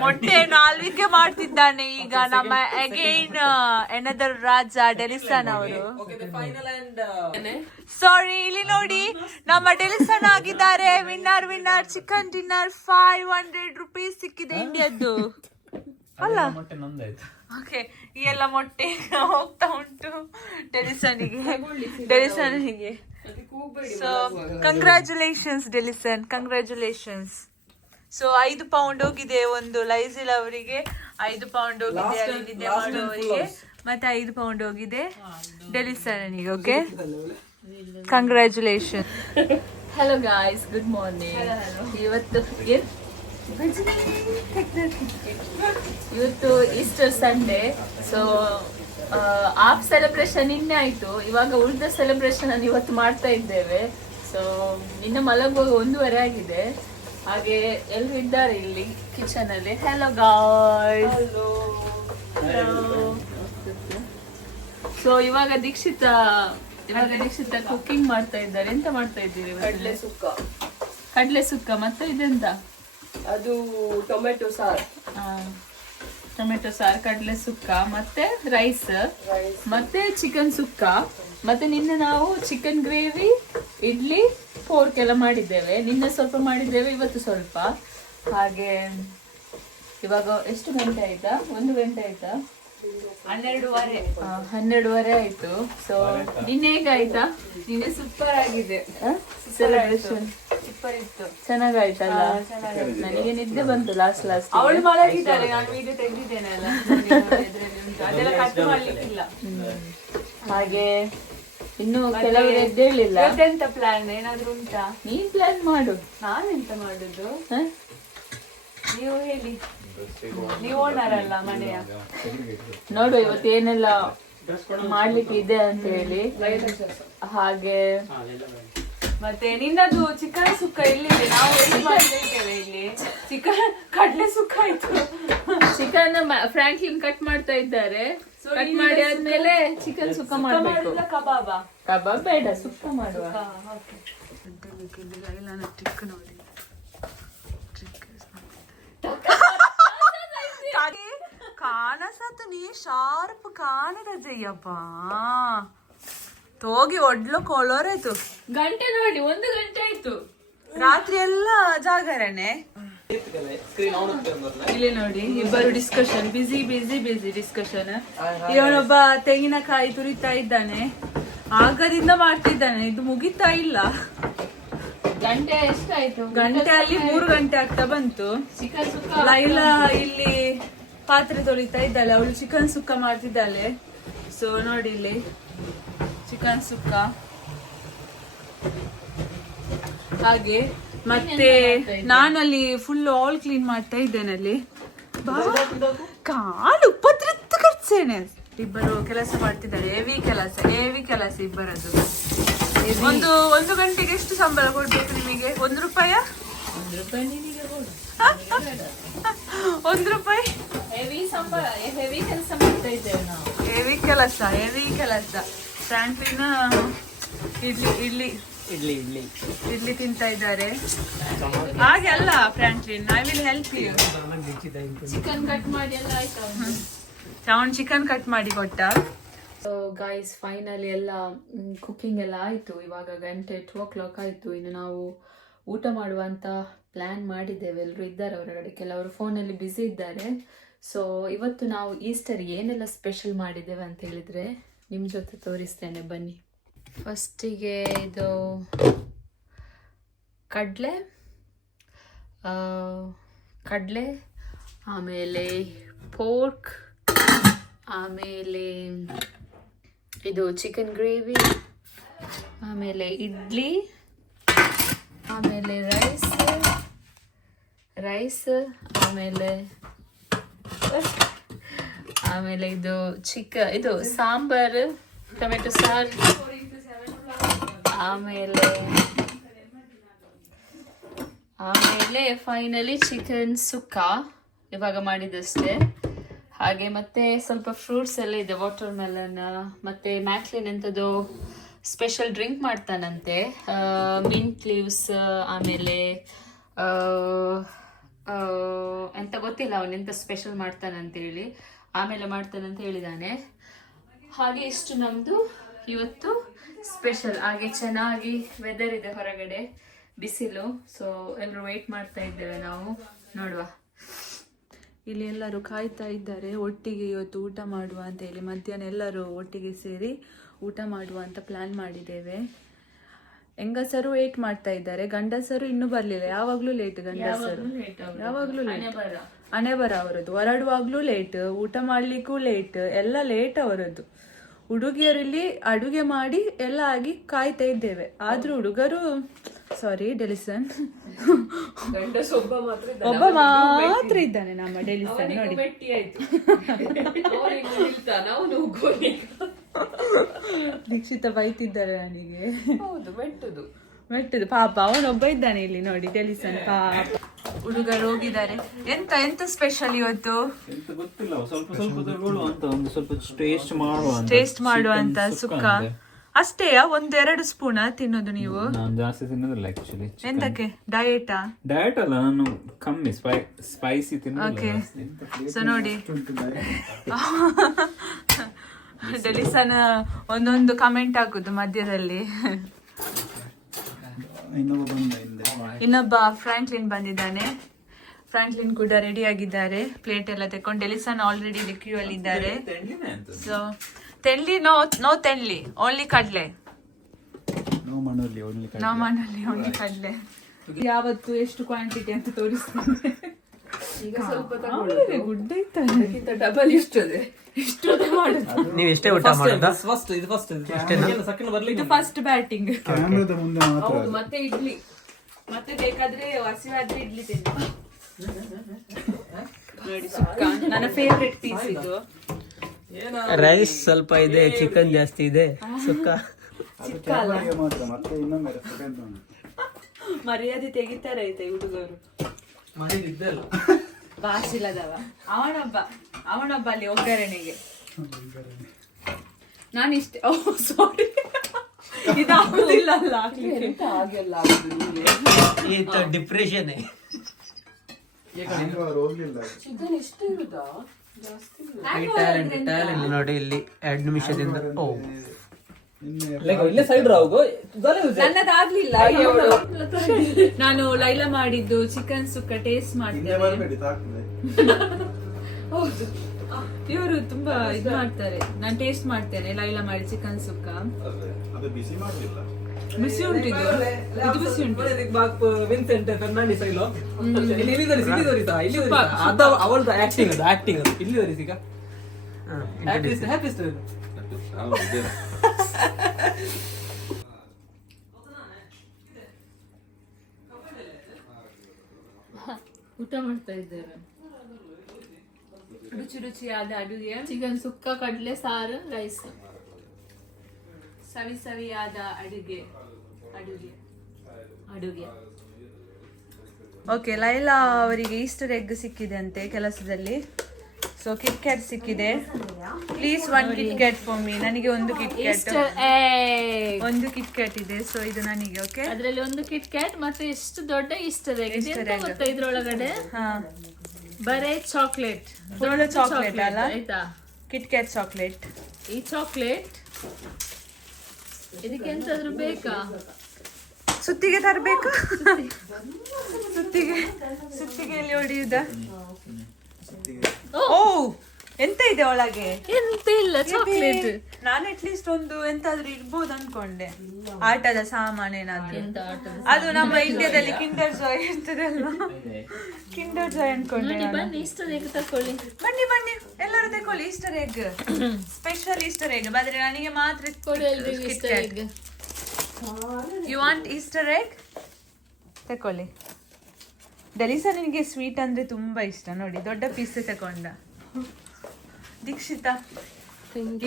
ಮೊಟ್ಟೆಯನ್ನು ಆಳ್ವಿಕೆ ಮಾಡ್ತಿದ್ದಾನೆ ಈಗ ನಮ್ಮ ಅಗೈನ್ ಎನದರ್ ರಾಜ ಡೆಲಿಸನ್ ಅವರು. ಸಾರಿ, ಇಲ್ಲಿ ನೋಡಿ ನಮ್ಮ ಡೆಲಿಸನ್ ಆಗಿದ್ದಾರೆ. ವಿನ್ನರ್ ಚಿಕನ್ ಡಿನ್ನರ್ 500 ರೂಪೀಸ್ ಸಿಕ್ಕಿದೆ ಇಂಡಿಯಾದ್ದು ಅಲ್ಲ. ಓಕೆ, ಈ ಎಲ್ಲ ಮೊಟ್ಟೆ ಹೋಗ್ತಾ ಉಂಟು ಡೆಲಿಸನ್ಗೆ. ಸೊ ಕಂಗ್ರ್ಯಾಚುಲೇಷನ್ಸ್ ಡೆಲಿಸನ್, ಕಂಗ್ರ್ಯಾಚುಲೇಷನ್ಸ್. ಸೊ 5 ಪೌಂಡ್ ಹೋಗಿದೆ ಒಂದು ಲೈಸಿಲ್ ಅವರಿಗೆ, 5 ಪೌಂಡ್ ಹೋಗಿದೆ ಅಲ್ಲಿ ನಿದ್ದೆ ಮಾಡುವವರಿಗೆ, ಮತ್ತೆ 5 ಪೌಂಡ್ ಹೋಗಿದೆ ಡೆಲಿಸನ್ನಿಗೆ. Okay, congratulation. Hello guys, good morning. ಇವತ್ತು Easter Sunday. So of celebration ನಿನ್ನೆ ಆಯ್ತು. ಇವಾಗ ಉಳಿದ ಸೆಲೆಬ್ರೇಷನ್ ಅನ್ನು ಇವತ್ತು ಮಾಡ್ತಾ ಇದ್ದೇವೆ. ಸೊ ನಿನ್ನೆ ಮಲಗುವಾಗ 1:30 ಆಗಿದೆ. ಹಾಗೆ ಎಲ್ಲರೂ ಇದ್ದಾರೆ ಇಲ್ಲಿ ಕಿಚನ್ ಅಲ್ಲಿ. Hello guys. ಸೊ ಇವಾಗ ದೀಕ್ಷಿತಾ ಕುಕಿಂಗ್ ಮಾಡ್ತಾ ಇದ್ದಾರೆ. ಎಂತ ಮಾಡ್ತಾ ಇದ್ದೀರಿ? ಕಡ್ಲೆ ಸುಕ್ಕ ಮತ್ತೆ ಇದೆಂತ? ಅದು ಟೊಮೆಟೊ ಸಾರು, ಕಡ್ಲೆ ಸುಕ್ಕ, ಮತ್ತೆ ರೈಸ್, ಮತ್ತೆ ಚಿಕನ್ ಸುಕ್ಕ, ಮತ್ತೆ ನಿನ್ನೆ ನಾವು ಚಿಕನ್ ಗ್ರೇವಿ, ಇಡ್ಲಿ, ಪೋರ್ಕ್ ಎಲ್ಲ ಮಾಡಿದ್ದೇವೆ. ನಿನ್ನೆ ಸ್ವಲ್ಪ ಮಾಡಿದ್ದೇವೆ, ಇವತ್ತು ಸ್ವಲ್ಪ. ಹಾಗೆ ಇವಾಗ ಎಷ್ಟು ಗಂಟೆ ಆಯ್ತಾ? 1 ಗಂಟೆ ಆಯ್ತಾ? 12:30 ಆಯ್ತು. ಸೊ ನಿನ್ನೆ ಹೇಗಾಯ್ತಾ? ನಿನ್ನೆ ಸೂಪರ್ ಆಗಿದೆ ಸೆಲೆಬ್ರೇಷನ್. ಸೂಪರ್ ಇತ್ತು, ಚೆನ್ನಾಗಾಯ್ತಲ್ಲ? ನನಗೆ ನಿದ್ದೆ ಬಂತು ಲಾಸ್ಟ್ ಅವಳು ಮಲಗಿದ್ದಾರೆ. ನಾನು ವಿಡಿಯೋ ತೆಗೆದಿದ್ದೇನೆ ಅಲ್ಲ, ಅದೆಲ್ಲ ಕಟ್ ಮಾಡ್ಲಿಕ್ಕಿಲ್ಲ. ಹಾಗೆ ಇನ್ನು ಕೆಲವರು ಎದ್ದೇಳಿಲ್ಲ. ಎಂತ ಪ್ಲಾನ್ ಏನಾದ್ರು ಉಂಟಾ? ನೀನ್ ಪ್ಲಾನ್ ಮಾಡು. ನಾನೆಂತ ಮಾಡುದು? ನೀವು ಹೇಳಿ, ನೀವು ಓನರ್ ಅಲ್ಲ ಮನೆಯ. ನೋಡು ಇವತ್ತು ಏನೆಲ್ಲ ಮಾಡ್ಲಿಕ್ಕೆ ಇದೆ ಅಂತ ಹೇಳಿ. ಹಾಗೆ ಮತ್ತೆ ನಿನ್ನದು ಚಿಕನ್ ಸುಕ್ಕ ಎಲ್ಲಿದೆ? ನಾವು ವೆಯ್ಟ್ ಮಾಡ್ತಾ ಇದ್ದೇವೆ ಇಲ್ಲಿ. ಚಿಕನ್ ಕಡ್ಲೆ ಸುಕ್ಕ ಆಯ್ತು. ಚಿಕನ್ ಫ್ರಾಂಕ್ಲಿನ್ ಕಟ್ ಮಾಡ್ತಾ ಇದ್ದಾರೆ. ಕಟ್ ಮಾಡಿ ಆದ್ಮೇಲೆ ಚಿಕನ್ ಸುಕ್ಕ ಮಾಡ್ಬೇಕು. ಕಬಾಬ್ ಬೇಡ, ಸುಕ್ಕ ಮಾಡುವ. ಕಾಣಸತ್ತು ನೀ ಶಾರ್ಪ್ ಕಾಣದ ಜಯ್ಯಪ್ಪ. ತೋಗಿ ಒಡ್ಲು ಕೊಳೋರಾಯ್ತು. ಗಂಟೆ ನೋಡಿ 1 ಗಂಟೆ ಆಯ್ತು. ರಾತ್ರಿ ಎಲ್ಲ ಜಾಗರಣೆ. ಇಲ್ಲಿ ನೋಡಿ ಇಬ್ಬರು ಡಿಸ್ಕಷನ್, ಬಿಸಿ ಡಿಸ್ಕಷನ್. ಇವನೊಬ್ಬ ತೆಂಗಿನಕಾಯಿ ತುರಿತಾ ಇದ್ದಾನೆ, ಆಗದಿಂದ ಮಾಡ್ತಿದ್ದಾನೆ. ಇದು ಮುಗಿತಾ ಇಲ್ಲ. ಗಂಟೆ ಎಷ್ಟಾಯ್ತು? ಗಂಟೆ ಅಲ್ಲಿ 3 ಗಂಟೆ ಆಗ್ತಾ ಬಂತು. ಚಿಕನ್ ಸುಕ್ಕ ಲೈಲಾ ಇಲ್ಲಿ ಪಾತ್ರೆ ತೊಳಿತಾ ಇದ್ದಾಳೆ, ಅವಳು ಚಿಕನ್ ಸುಕ್ಕ ಮಾಡ್ತಿದ್ದಾಳೆ. ಸೊ ನೋಡಿ ಇಲ್ಲಿ ಚಿಕನ್ ಸುಕ್ಕ. ಹಾಗೆ ಮತ್ತೆ ನಾನಲ್ಲಿ ಫುಲ್ ಆಲ್ ಕ್ಲೀನ್ ಮಾಡ್ತಾ ಇದ್ದೇನೆ. ಅಲ್ಲಿ ಕಾಲು ಉಪದ್ರತ್ತು ಖರ್ಚೇನೆ. ಇಬ್ಬರು ಕೆಲಸ ಮಾಡ್ತಿದ್ದಾರೆ, ಹೆವಿ ಕೆಲಸ ಇಬ್ಬರದ್ದು. ಒಂದು ಗಂಟೆಗೆ ಎಷ್ಟು ಸಂಬಳ ಕೊಡ್ಬೇಕು ನಿಮಗೆ? 1 ರೂಪಾಯಿ? 1 ರೂಪಾಯಿ ನಿನಗೆ ಕೊಡು. ₹1. ಹೆವಿ ಸಂಬಳ, ಹೆವಿ ಕೆಲಸ ಮಾಡ್ತಾ ಇದ್ದೇವೆ ನಾವು. ಹೆವಿ ಕೆಲಸ. ಫ್ರಾಂಕ್ಲಿನ್ ಇಡ್ಲಿ ತಿಂತಾ ಇದ್ದಾರೆ. ಹಾಗೆ ಅಲ್ಲ Franklin, I will help you. Chicken cut ಮಾಡಿ ಎಲ್ಲ ಆಯ್ತು. ಅವನು ಚಿಕನ್ ಕಟ್ ಮಾಡಿ ಕೊಟ್ಟ. ಸೊ ಗೈಸ್, ಫೈನಲಿ ಎಲ್ಲ ಕುಕ್ಕಿಂಗ್ ಎಲ್ಲ ಆಯಿತು. ಇವಾಗ ಗಂಟೆ 2 ಆಯಿತು. ಇನ್ನು ನಾವು ಊಟ ಮಾಡುವಂತ ಪ್ಲ್ಯಾನ್ ಮಾಡಿದ್ದೇವೆ. ಎಲ್ಲರೂ ಇದ್ದಾರೆ ಹೊರಗಡೆ, ಕೆಲವರು ಫೋನಲ್ಲಿ ಬ್ಯುಸಿ ಇದ್ದಾರೆ. ಸೊ ಇವತ್ತು ನಾವು ಈಸ್ಟರ್ ಏನೆಲ್ಲ ಸ್ಪೆಷಲ್ ಮಾಡಿದ್ದೇವೆ ಅಂತ ಹೇಳಿದರೆ ನಿಮ್ಮ ಜೊತೆ ತೋರಿಸ್ತೇನೆ, ಬನ್ನಿ. ಫಸ್ಟಿಗೆ ಇದು ಕಡಲೆ, ಆಮೇಲೆ ಪೋರ್ಕ್, ಆಮೇಲೆ ಇದು ಚಿಕನ್ ಗ್ರೇವಿ, ಆಮೇಲೆ ಇಡ್ಲಿ, ಆಮೇಲೆ ರೈಸ್, ಆಮೇಲೆ ಇದು ಸಾಂಬಾರು, ಟೊಮೆಟೊ ಸಾರು, ಆಮೇಲೆ ಫೈನಲಿ ಚಿಕನ್ ಸುಕ್ಕ ಇವಾಗ ಮಾಡಿದಷ್ಟೇ. ಹಾಗೆ ಮತ್ತೆ ಸ್ವಲ್ಪ ಫ್ರೂಟ್ಸ್ ಎಲ್ಲ ಇದೆ, ವಾಟರ್ ಮೆಲನ್, ಮತ್ತೆ ಮ್ಯಾಕ್ಲಿನ್ ಎಂಥದ್ದು ಸ್ಪೆಷಲ್ ಡ್ರಿಂಕ್ ಮಾಡ್ತಾನಂತೆ, ಮಿಂಟ್ ಲೀವ್ಸ್, ಆಮೇಲೆ ಎಂತ ಗೊತ್ತಿಲ್ಲ ಅವನೆಂತ ಸ್ಪೆಷಲ್ ಮಾಡ್ತಾನಂತೇಳಿ, ಆಮೇಲೆ ಮಾಡ್ತಾನಂತ ಹೇಳಿದಾನೆ. ಹಾಗೆ ಇಷ್ಟು ನಮ್ಮದು ಇವತ್ತು ಸ್ಪೆಷಲ್. ಹಾಗೆ ಚೆನ್ನಾಗಿ ವೆದರ್ ಇದೆ ಹೊರಗಡೆ, ಬಿಸಿಲು. ಸೊ ಎಲ್ಲರೂ ವೆಯ್ಟ್ ಮಾಡ್ತಾ ಇದ್ದೇವೆ ನಾವು, ನೋಡುವ. ಇಲ್ಲಿ ಎಲ್ಲರೂ ಕಾಯ್ತಾ ಇದ್ದಾರೆ ಒಟ್ಟಿಗೆ ಇವತ್ತು ಊಟ ಮಾಡುವ ಅಂತ ಹೇಳಿ. ಮಧ್ಯಾಹ್ನ ಎಲ್ಲರೂ ಒಟ್ಟಿಗೆ ಸೇರಿ ಊಟ ಮಾಡುವ ಅಂತ ಪ್ಲಾನ್ ಮಾಡಿದ್ದೇವೆ. ಹೆಂಗಸರು ವೇಟ್ ಮಾಡ್ತಾ ಇದ್ದಾರೆ, ಗಂಡಸರು ಇನ್ನೂ ಬರಲಿಲ್ಲ. ಯಾವಾಗಲೂ ಲೇಟ್ ಗಂಡಸರು, ಯಾವಾಗಲೂ ಲೇಟ್. ಹಣೆ ಬರ ಅವರದ್ದು. ಹೊರಡುವಾಗ್ಲೂ ಲೇಟ್, ಊಟ ಮಾಡ್ಲಿಕ್ಕೂ ಲೇಟ್, ಎಲ್ಲ ಲೇಟ್ ಅವರದ್ದು. ಹುಡುಗಿಯರಲ್ಲಿ ಅಡುಗೆ ಮಾಡಿ ಎಲ್ಲ ಆಗಿ ಕಾಯ್ತಾ ಇದ್ದೇವೆ. ಆದ್ರೂ ಹುಡುಗರು, ಸಾರಿ ಡೆಲಿಸನ್, ಒಬ್ಬ ಮಾತ್ರ ಇದ್ದಾನೆ ನಮ್ಮ ಡೆಲಿಸನ್. ನೋಡಿ ದೀಕ್ಷಿತ ಬೈತಿದ್ದಾರೆ ನನಗೆ. ಮೆಟ್ಟುದು ಪಾಪ, ಅವನೊಬ್ಬ ಇದ್ದಾನೆ ಇಲ್ಲಿ ನೋಡಿ, ಡೆಲಿಸನ್ ಪಾಪ. ಹುಡುಗರು ಹೋಗಿದ್ದಾರೆ. ಎಂತ ಸ್ಪೆಷಲ್ ಇವತ್ತು ಎಂತ ಗೊತ್ತಿಲ್ಲ, ಸ್ವಲ್ಪ ಟೇಸ್ಟ್ ಮಾಡುವಂತ ಸುಕ್ಕ ಅಷ್ಟೇ. 1-2 ಸ್ಪೂನ್ ತಿನ್ನೋದು ನೀವು? ನಾನು ಜಾಸ್ತಿ ತಿನ್ನೋದಿಲ್ಲ ಆಕ್ಚುಲಿ. ಎಂತಕ್ಕೆ? ಡಯಟ್ ಅಲ್ಲ, ನಾನು ಕಮ್ಮಿ ಸ್ಪೈಸಿ ತಿನ್ನೋದಿಲ್ಲ. ಸೊ ನೋಡಿ, ಡೆಲಿಸನ್ ಒಂದೊಂದು ಕಮೆಂಟ್ ಹಾಕುದು ಮಧ್ಯದಲ್ಲಿ. ಇನ್ನೊಬ್ಬ ಫ್ರಾಂಕ್ಲಿನ್ ಬಂದಿದ್ದಾನೆ. ಫ್ರಾಂಕ್ಲಿನ್ ಕೂಡ ರೆಡಿ ಆಗಿದ್ದಾರೆ, ಪ್ಲೇಟ್ ಎಲ್ಲ ತೆಕೊಂಡು. ಡೆಲಿಸನ್ ಆಲ್ರೆಡಿ ಕ್ಯೂ ಅಲ್ಲಿ ಇದ್ದಾರೆ. ಸೊ ತೆಂಡ್ಲಿ ನೋ ತೆಂಡ್ಲಿ, ಓನ್ಲಿ ಕಡ್ಲೆ. ನೋ ಮಣ್ಣಲ್ಲಿ ಓನ್ಲಿ ಕಡ್ಲೆ. ಯಾವತ್ತು ಎಷ್ಟು ಕ್ವಾಂಟಿಟಿ ಅಂತ ತೋರಿಸ್ತಾನೆ. ಈಗ ಸ್ವಲ್ಪ ಗುಡ್ಡ ಇತ್ತು, ಡಬಲ್ ಇಷ್ಟದೆ. ನೀವು ಎಷ್ಟೇ ಊಟ ಮಾಡೋದಾ? ಇದು ಫಸ್ಟ್ ಬ್ಯಾಟಿಂಗ್. ಕ್ಯಾಮ್ರಾದ ಮುಂದೆ ಮಾತ್ರ. ಮತ್ತೆ ಇಡ್ಲಿ, ಮತ್ತೆ ಬೇಕಾದ್ರೆ ಹಸಿವಾದ್ರೆ ಇಡ್ಲಿ ತಿನ್ನು. ನೋಡಿ ಸುಕ್ಕ, ನನ್ನ ಫೇವ್ರೆಟ್ ಪೀಸ್ ಇದು. ರೈಸ್ ಸ್ವಲ್ಪ ಇದೆ, ಚಿಕನ್ ಜಾಸ್ತಿ ಇದೆ, ಸುಕ್ಕ. ಕ್ಯಾಮ್ರಾಗೆ ಮಾತ್ರ, ಮತ್ತೆ ಇನ್ನೊಮ್ಮೆ ಸೆಕೆಂಡ್ ಉಂಟು. ಮರ್ಯಾದೆ ತೆಗಿತಾರೆ ಐತೆ ಹುಡುಗರು. ಬಾಸಿಲ್ಲದವ ಅವನೊಬ್ಬ ಅಲ್ಲಿ ಒಗ್ಗರಣೆಗೆ. ನಾನು ಇಷ್ಟೇ. ಸಾರಿ, ಇದಾಗುದಿಲ್ಲ ಅಲ್ಲ ಹಾಗೆಲ್ಲ ಇದು ಡಿಪ್ರೆಷನ್. ಹೋಗ್ಲಿಲ್ಲ. ಚಿಕನ್ ಇಷ್ಟು ಇರುದಾ? ಜಾಸ್ತಿ ಟ್ಯಾಲೆಂಟ್ ನೋಡಿ ಇಲ್ಲಿ 2 ನಿಮಿಷದಿಂದ. ನನ್ನದಾಗ್ಲಿಲ್ಲ. ನಾನು ಲೈಲಾ ಮಾಡಿದ್ದು ಚಿಕನ್ ಸುಕ್ಕ ಟೇಸ್ಟ್ ಮಾಡ್ತೇನೆ. ಹೌದು, ಇವರು ತುಂಬಾ ಇದು ಮಾಡ್ತಾರೆ. ನಾನು ಟೇಸ್ಟ್ ಮಾಡ್ತೇನೆ ಲೈಲಾ ಮಾಡಿ ಚಿಕನ್ ಸುಕ್ಕ. ಬಿಸಿ ಉಂಟು ಇದು ಬಿಸಿ ಉಂಟು. ವಿನ್ಸೆಂಟ್ ಫೆರ್ನಾಂಡಿಸ್ ಇಲ್ಲಿ ಅವಳದು ಆಕ್ಟಿಂಗ್ ಇಲ್ಲಿ ತೋರಿಸಿ. ಈಗ ಊಟ ಮಾಡ್ತಾ ಇದ್ದಾರೆ. ರುಚಿಯಾದ ಅಡುಗೆ, ಚಿಕನ್ ಸುಕ್ಕ, ಕಡಲೆ ಸಾರು, ರೈಸ್. ಸವಿಯಾದ ಅಡುಗೆ. ಓಕೆ, ಲೈಲಾ ಅವರಿಗೆ ಈಸ್ಟರ್ ಎಗ್ ಸಿಕ್ಕಿದೆ ಅಂತೆ ಕೆಲಸದಲ್ಲಿ. ಸೊ ಕಿಟ್ ಕ್ಯಾಟ್ ಸಿಕ್ಕಿದೆ. Please 1 kit cat for me. ನನಗೆ ಒಂದು ಕಿಟ್ ಕ್ಯಾಟ್, ಒಂದು ಕಿಟ್ ಕ್ಯಾಟ್ ಇದೆ. ಸೊ ಇದು ನನಗೆ. ಓಕೆ, ಅದ್ರಲ್ಲಿ ಒಂದು ಕಿಟ್ ಕ್ಯಾಟ್ ಮತ್ತೆ ಎಷ್ಟು ದೊಡ್ಡ ಈಸ್ಟರ್ ಎಗ್ ಗೊತ್ತಾ? ಇದ್ರೊಳಗಡೆ ಬರೇ ಚಾಕ್ಲೇಟ್, ದೊಡ್ಡ ಚಾಕ್ಲೇಟ್ ಅಲ್ಲ, ಆಯ್ತಾ? Kit cat chocolate. ಈ ಚಾಕ್ಲೇಟ್ ಇದಕ್ಕೆ ಎಂತಾದ್ರೂ ಬೇಕಾ? ಸುತ್ತಿಗೆ ತರಬೇಕು. ಸುತ್ತಿಗೆಯಲ್ಲಿ ಹೊಡೆಯುದ? ಓ, ಎಂತ ಇದೆ ಒಳಗೆ? ಎಂತ ಇಲ್ಲ, ಚಾಕ್ಲೇಟ್. ನಾನು ಅಟ್ಲೀಸ್ಟ್ ಒಂದು ಎಂತಾದ್ರೂ ಇರ್ಬೋದು ಅನ್ಕೊಂಡೆ, ಆಟದ ಸಾಮಾನೇನಾದ್ರೂ. ಅದು ನಮ್ಮ ಇಂಡಿಯಾದಲ್ಲಿ ಕಿಂಡರ್ ಜಾಯ್ ಇರ್ತದಲ್ಲ, ಕಿಂಡರ್ ಜಾಯ್ ಅನ್ಕೊಂಡೆ. ಬನ್ನಿ ಈಸ್ಟರ್ ಎಗ್ ತಕೊಳ್ಳಿ. ಬನ್ನಿ ಬನ್ನಿ ಎಲ್ಲರೂ ತಕೊಳ್ಳಿ Easter egg, special Easter egg. ಆದ್ರೆ ನನಗೆ ಮಾತ್ರ ಕೊಡಿ ಎಲ್ರಿಗೂ Easter egg. You want Easter egg? ತಕೊಳ್ಳಿ. ಡೆಲಿಸಾ ನಿನಗೆ ಸ್ವೀಟ್ ಅಂದ್ರೆ ತುಂಬಾ ಇಷ್ಟ ನೋಡಿ, ದೊಡ್ಡ ಪೀಸ್ ತಕೊಂಡ. ದೀಕ್ಷಿತಾ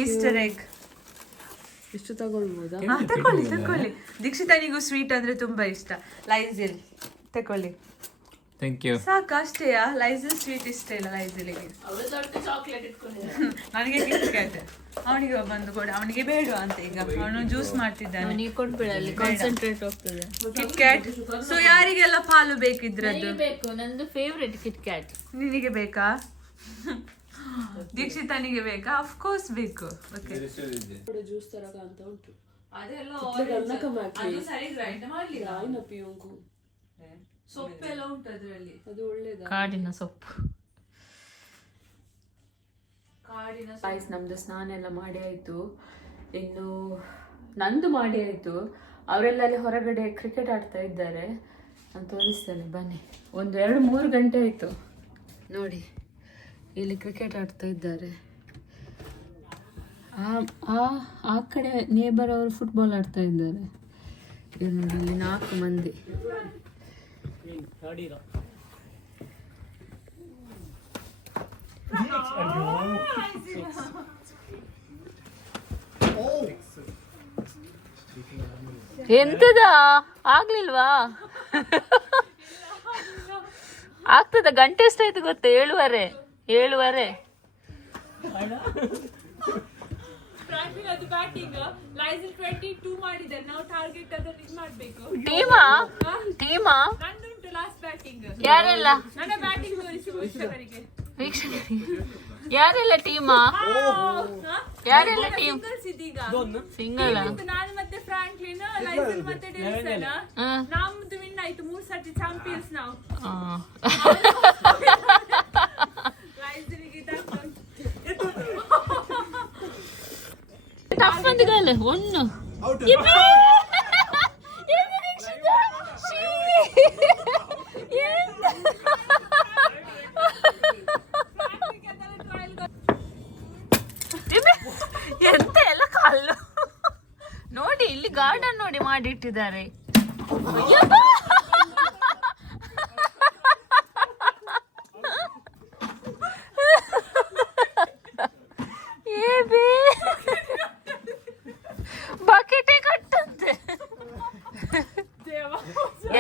ಈಸ್ಟರ್ ಎಗ್ ಇಷ್ಟು ತಗೊಳ್ಬೋದಾ? ತಕೊಳ್ಳಿ ತಕೊಳ್ಳಿ. ದೀಕ್ಷಿತನಿಗೂ ಸ್ವೀಟ್ ಅಂದ್ರೆ ತುಂಬಾ ಇಷ್ಟ. ಲೈಸಿಲ್ ತಕೊಳ್ಳಿ. Thank you. ಸಾಕು ಅಷ್ಟೇಯಾ? ಲೈಸಿಲ್ ಸ್ವೀಟ್ ಇಷ್ಟ ಇಲ್ಲ ಲೈಸಿಲ್ಗೆ. ನನಗೆ ಕಿಟ್ ಕ್ಯಾಟ್. ಅವನಿಗೆ ಬಂದು ಕೊಡ, ಅವನಿಗೆ ಬೇಡ ಅಂತ. ಈಗ ಅವನು ಜ್ಯೂಸ್ ಮಾಡ್ತಿದ್ದಾನೆ. ಅವನಿಗೆ ಕೊಡ್ಬೇಡ, ಅಲ್ಲಿ ಕಾನ್ಸಂಟ್ರೇಟ್ ಹೋಗ್ತದೆ. Kit cat. ಸೊ ಯಾರಿಗೆಲ್ಲ ಪಾಲು ಬೇಕಿದ್ರದ್ದು? ಬೇಕು, ನಂದು ಫೇವ್ರೆಟ್ ಕಿಟ್ ಕ್ಯಾಟ್. ನಿನಗೆ ಬೇಕಾ? ದೀಕ್ಷಿತನಿಗೆ ಬೇಕಾ? ಆಫ್ ಕೋರ್ಸ್ ಬೇಕು. ಓಕೆ, ಜ್ಯೂಸ್ ತರಕ ಅಂತ ಉಂಟು. ಅದೆಲ್ಲ ಸೊಪ್ಪೆಲ್ಲ ಉಂಟು ಅದರಲ್ಲಿ. ಅದು ಒಳ್ಳೇದಾ? ಕಾಡಿನ ಸೊಪ್ಪು. ಕಾಡಿನ ಗೈಸ್, ನಮ್ದು ಸ್ನಾನ ಎಲ್ಲ ಮಾಡಿ ಆಯ್ತು. ಇನ್ನು ನಂದು ಮಾಡಿ ಆಯ್ತು. ಅವರೆಲ್ಲ ಅಲ್ಲಿ ಹೊರಗಡೆ ಕ್ರಿಕೆಟ್ ಆಡ್ತಾ ಇದ್ದಾರೆ ಅಂತ ತೋರಿಸ್ತೇನೆ ಬನ್ನಿ. 1-2-3 ಗಂಟೆ ಆಯ್ತು ನೋಡಿ, ಇಲ್ಲಿ ಕ್ರಿಕೆಟ್ ಆಡ್ತಾ ಇದ್ದಾರೆ. ಆ ಕಡೆ ನೇಬರ್ ಅವರು ಫುಟ್ಬಾಲ್ ಆಡ್ತಾ ಇದ್ದಾರೆ. ಇಲ್ಲಿ ನೋಡಿ, ಇಲ್ಲಿ 4 ಮಂದಿ. ಎಂತದ ಆಗ್ಲಿಲ್ವಾ? ಆಗ್ತದ? ಗಂಟೆ ಎಷ್ಟಾಯ್ತು ಗೊತ್ತಾ? 7:15. ಅದು ಬ್ಯಾಟಿಂಗ್. ಲೈಸಿಲ್ 22 ಮಾಡಿದ್ದಾರೆ. ನಾವು ಟಾರ್ಗೆಟ್ ಅದನ್ನ ಇದು ಮಾಡಬೇಕು. ಟೀಮಾ ನಂದುಂಟು ಲಾಸ್ಟ್ ಬ್ಯಾಟಿಂಗ್. ಯಾರೆಲ್ಲ? ನನ್ನ ಬ್ಯಾಟಿಂಗ್ ತೋರಿಸಿ ವೀಕ್ಷಕರಿಗೆ. ಯಾರೆಲ್ಲ ಟೀಮಾ? ಯಾರೆಲ್ಲ ಟೀಮ್? ಇದೀಗ ಸಿಂಗಲ್. ನಾನು ಮತ್ತೆ ಫ್ರಾಂಕ್ಲಿನ್, ಲೈಸಿಲ್ ಮತ್ತೆ ಡೆಲಿಸನ್. ನಮ್ದು ವಿನ್ ಆಯ್ತು 3 ಸರ್ತಿ ಚಾಂಪಿಯನ್ಸ್ ನಾವು. ಲೈಸಿಲ್ಗೆ ಟಫ್ ಅಂತ ಗಾಲ ಒಣ್ಣು. ಎಂತ ಎಲ್ಲ ಕಲ್ಲು ನೋಡಿ, ಇಲ್ಲಿ ಗಾರ್ಡನ್ ನೋಡಿ ಮಾಡಿಟ್ಟಿದ್ದಾರೆ. ಬಕೆಟೇ ಕಟ್ಟಂತೆ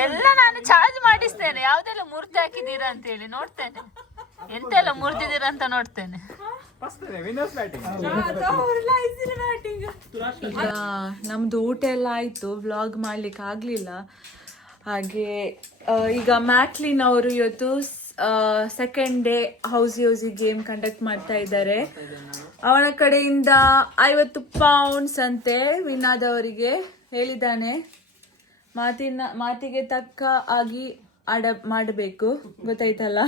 ಎಲ್ಲ. ನಾನು ಚಾರ್ಜ್ ಮಾಡಿಸ್ತೇನೆ, ಯಾವ್ದೆಲ್ಲ ಮೂರ್ತಿ ಹಾಕಿದ್ದೀರಾ ಅಂತ ಹೇಳಿ ನೋಡ್ತೇನೆ. ಎಂತೆಲ್ಲ ಮೂರ್ತಿದ್ದೀರಾ ಅಂತ ನೋಡ್ತೇನೆ. ನಮ್ದು ಊಟ ಎಲ್ಲ ಆಯ್ತು, ವ್ಲಾಗ್ ಮಾಡ್ಲಿಕ್ಕೆ ಆಗ್ಲಿಲ್ಲ. ಹಾಗೆ ಈಗ ಮ್ಯಾಕ್ಲಿನ್ ಅವರು ಇವತ್ತು ಸೆಕೆಂಡ್ ಡೇ ಹೌಸಿ ಗೇಮ್ ಕಂಡಕ್ಟ್ ಮಾಡ್ತಾ ಇದ್ದಾರೆ. ಅವನ ಕಡೆಯಿಂದ 50 ಪೌಂಡ್ಸ್ ಅಂತೆ ವಿನ್ ಆದವರಿಗೆ ಹೇಳಿದ್ದಾನೆ. ಮಾತಿಗೆ ತಕ್ಕ ಆಗಿ ಆಡ ಮಾಡಬೇಕು, ಗೊತ್ತಾಯ್ತಲ್ಲ?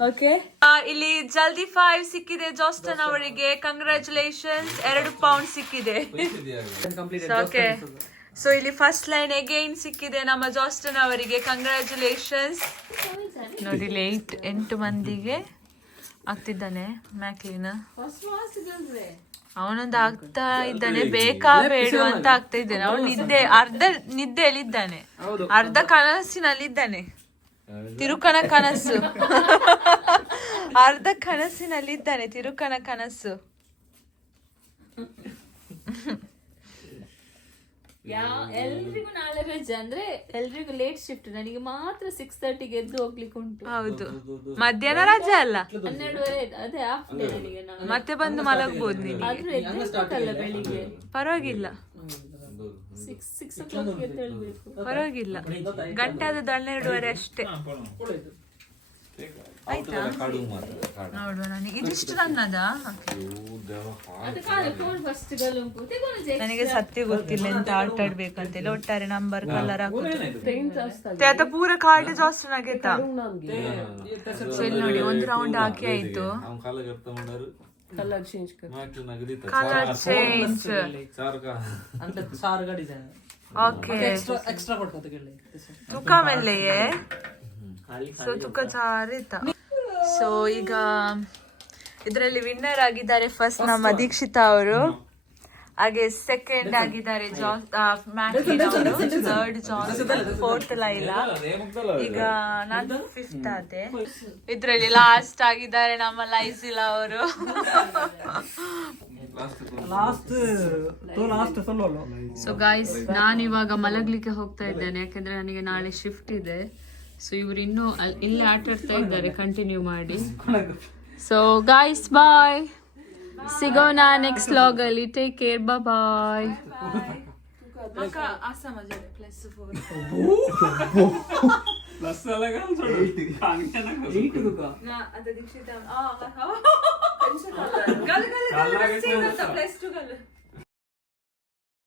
ಓಕೆ, ಇಲ್ಲಿ ಜಲ್ದಿ 5 ಸಿಕ್ಕಿದೆ ಜಾಸ್ಟನ್ ಅವರಿಗೆ. ಕಂಗ್ರ್ಯಾಚುಲೇಷನ್ಸ್, 2 ಪೌಂಡ್ ಸಿಕ್ಕಿದೆ. ಓಕೆ, ಸೊ ಇಲ್ಲಿ ಫಸ್ಟ್ ಲೈನ್ ಅಗೈನ್ ಸಿಕ್ಕಿದೆ ನಮ್ಮ ಜಾಸ್ಟನ್ ಅವರಿಗೆ. ಕಂಗ್ರ್ಯಾಚುಲೇಷನ್ಸ್. ನೋಡಿ, 8 ಮಂದಿಗೆ ಆಗ್ತಿದ್ದಾನೆ ಮ್ಯಾಕ್ಲಿನ್. ಅವನೊಂದು ಆಗ್ತಾ ಇದ್ದಾನೆ, ಬೇಕಾ ಬೇಡ ಅಂತ ಆಗ್ತಾ ಇದ್ದಾನೆ. ಅವನು ಅರ್ಧ ನಿದ್ದೆಯಲ್ಲಿದ್ದಾನೆ, ಅರ್ಧ ಕನಸಿನಲ್ಲಿದ್ದಾನೆ. ತಿರುಕಣ ಕನಸು. ಅರ್ಧ ಕನಸಿನಲ್ಲಿದ್ದಾನೆ, ತಿರುಕಣ ಕನಸು. ಎಲ್ರಿಗೂ ನಾಳೆ ರಜೆ ಅಂದ್ರೆ ಎಲ್ರಿಗೂ ಲೇಟ್ ಶಿಫ್ಟ್, ನನಗೆ ಮಾತ್ರ 6:30ಗೆ ಎದ್ದು ಹೋಗ್ಲಿಕ್ಕೆ ಉಂಟು. ಹೌದು, ಮಧ್ಯಾಹ್ನ ರಜೆ ಅಲ್ಲ, 12:30 ಅದೇ ಹಾಫ್ ಡೇ ನನಗೆ. ಮತ್ತೆ ಬಂದು ಮಲಗ್ಬೋದು ನೀನು. ಆದ್ರೂ ಎದ್ದೇಳ್ಬೇಕಲ್ಲ ಬೆಳಿಗ್ಗೆ, ಪರವಾಗಿಲ್ಲ 6 o'clock ಎದ್ದೇಳ್ಬೇಕು. ಪರವಾಗಿಲ್ಲ, ಗಂಟೆ ಆದ 12:30 ಅಷ್ಟೇ. ಆಯ್ತಾ, ನೋಡುವ ನನಗೆ ಇದಿಷ್ಟು ನನ್ನದ. ನನಗೆ ಸತ್ಯ ಗೊತ್ತಿಲ್ಲ ಎಂತ ಆಟ ಆಡ್ಬೇಕಂತೇಳಿ. ಒಟ್ಟಾರೆ ನಂಬರ್ ಕಲರ್ ಹಾಕುತ್ತೆ ಪೂರ ಕಾರ್ಡ್ ಜಾಸ್ತಿ ನಾಗೇತ. ಇಲ್ಲಿ ನೋಡಿ, ಒಂದು ರೌಂಡ್ ಹಾಕಿ ಆಯ್ತು. कलर चेंज कर ಕಲರ್ ಚೇಂಜ್. ಓಕೆ, एक्स्ट्रा ಕೊಡ್ಕೊತ ಕೇಳಿ ತುಕ ಮೇಲೆಯೇ. ಸೊ ತುಕ ಚಾರಿತ. ಸೊ ಈಗ ಇದರಲ್ಲಿ ವಿನ್ನರ್ ಆಗಿದ್ದಾರೆ ಫಸ್ಟ್ ನಮ್ಮ ದೀಕ್ಷಿತಾ ಅವರು, ಹಾಗೆ ಸೆಕೆಂಡ್ ಆಗಿದ್ದಾರೆ ಮ್ಯಾಕ್ಲಿನ್ ಅವರು, ಥರ್ಡ್ ಜಾನ್, ಫೋರ್ತ್ ಲೈಲಾ, ಈಗ ನಾನು ಫಿಫ್ತ್ ಆದೆ. ಇದ್ರಲ್ಲಿ ಲಾಸ್ಟ್ ಆಗಿದ್ದಾರೆ ನಮ್ಮ ಲೈಸಿಲಾ ಅವರು. ಸೊ ಗಾಯ್ಸ್, ನಾನು ಇವಾಗ ಮಲಗ್ಲಿಕ್ಕೆ ಹೋಗ್ತಾ ಇದ್ದೇನೆ, ಯಾಕಂದ್ರೆ ನನಗೆ ನಾಳೆ ಶಿಫ್ಟ್ ಇದೆ. ಸೊ ಇವ್ರು ಇನ್ನೂ ಇಲ್ಲಿ ಆಟ ಆಡ್ತಾ ಇದ್ದಾರೆ, ಕಂಟಿನ್ಯೂ ಮಾಡಿ. ಸೊ ಗಾಯ್ಸ್, ಬಾಯ್, ಸಿಗೋಣ ನೆಕ್ಸ್ಟ್ ವ್ಲಾಗ್ ಅಲ್ಲಿ. ಟೇಕ್ ಕೇರ್, ಬಾಯ್.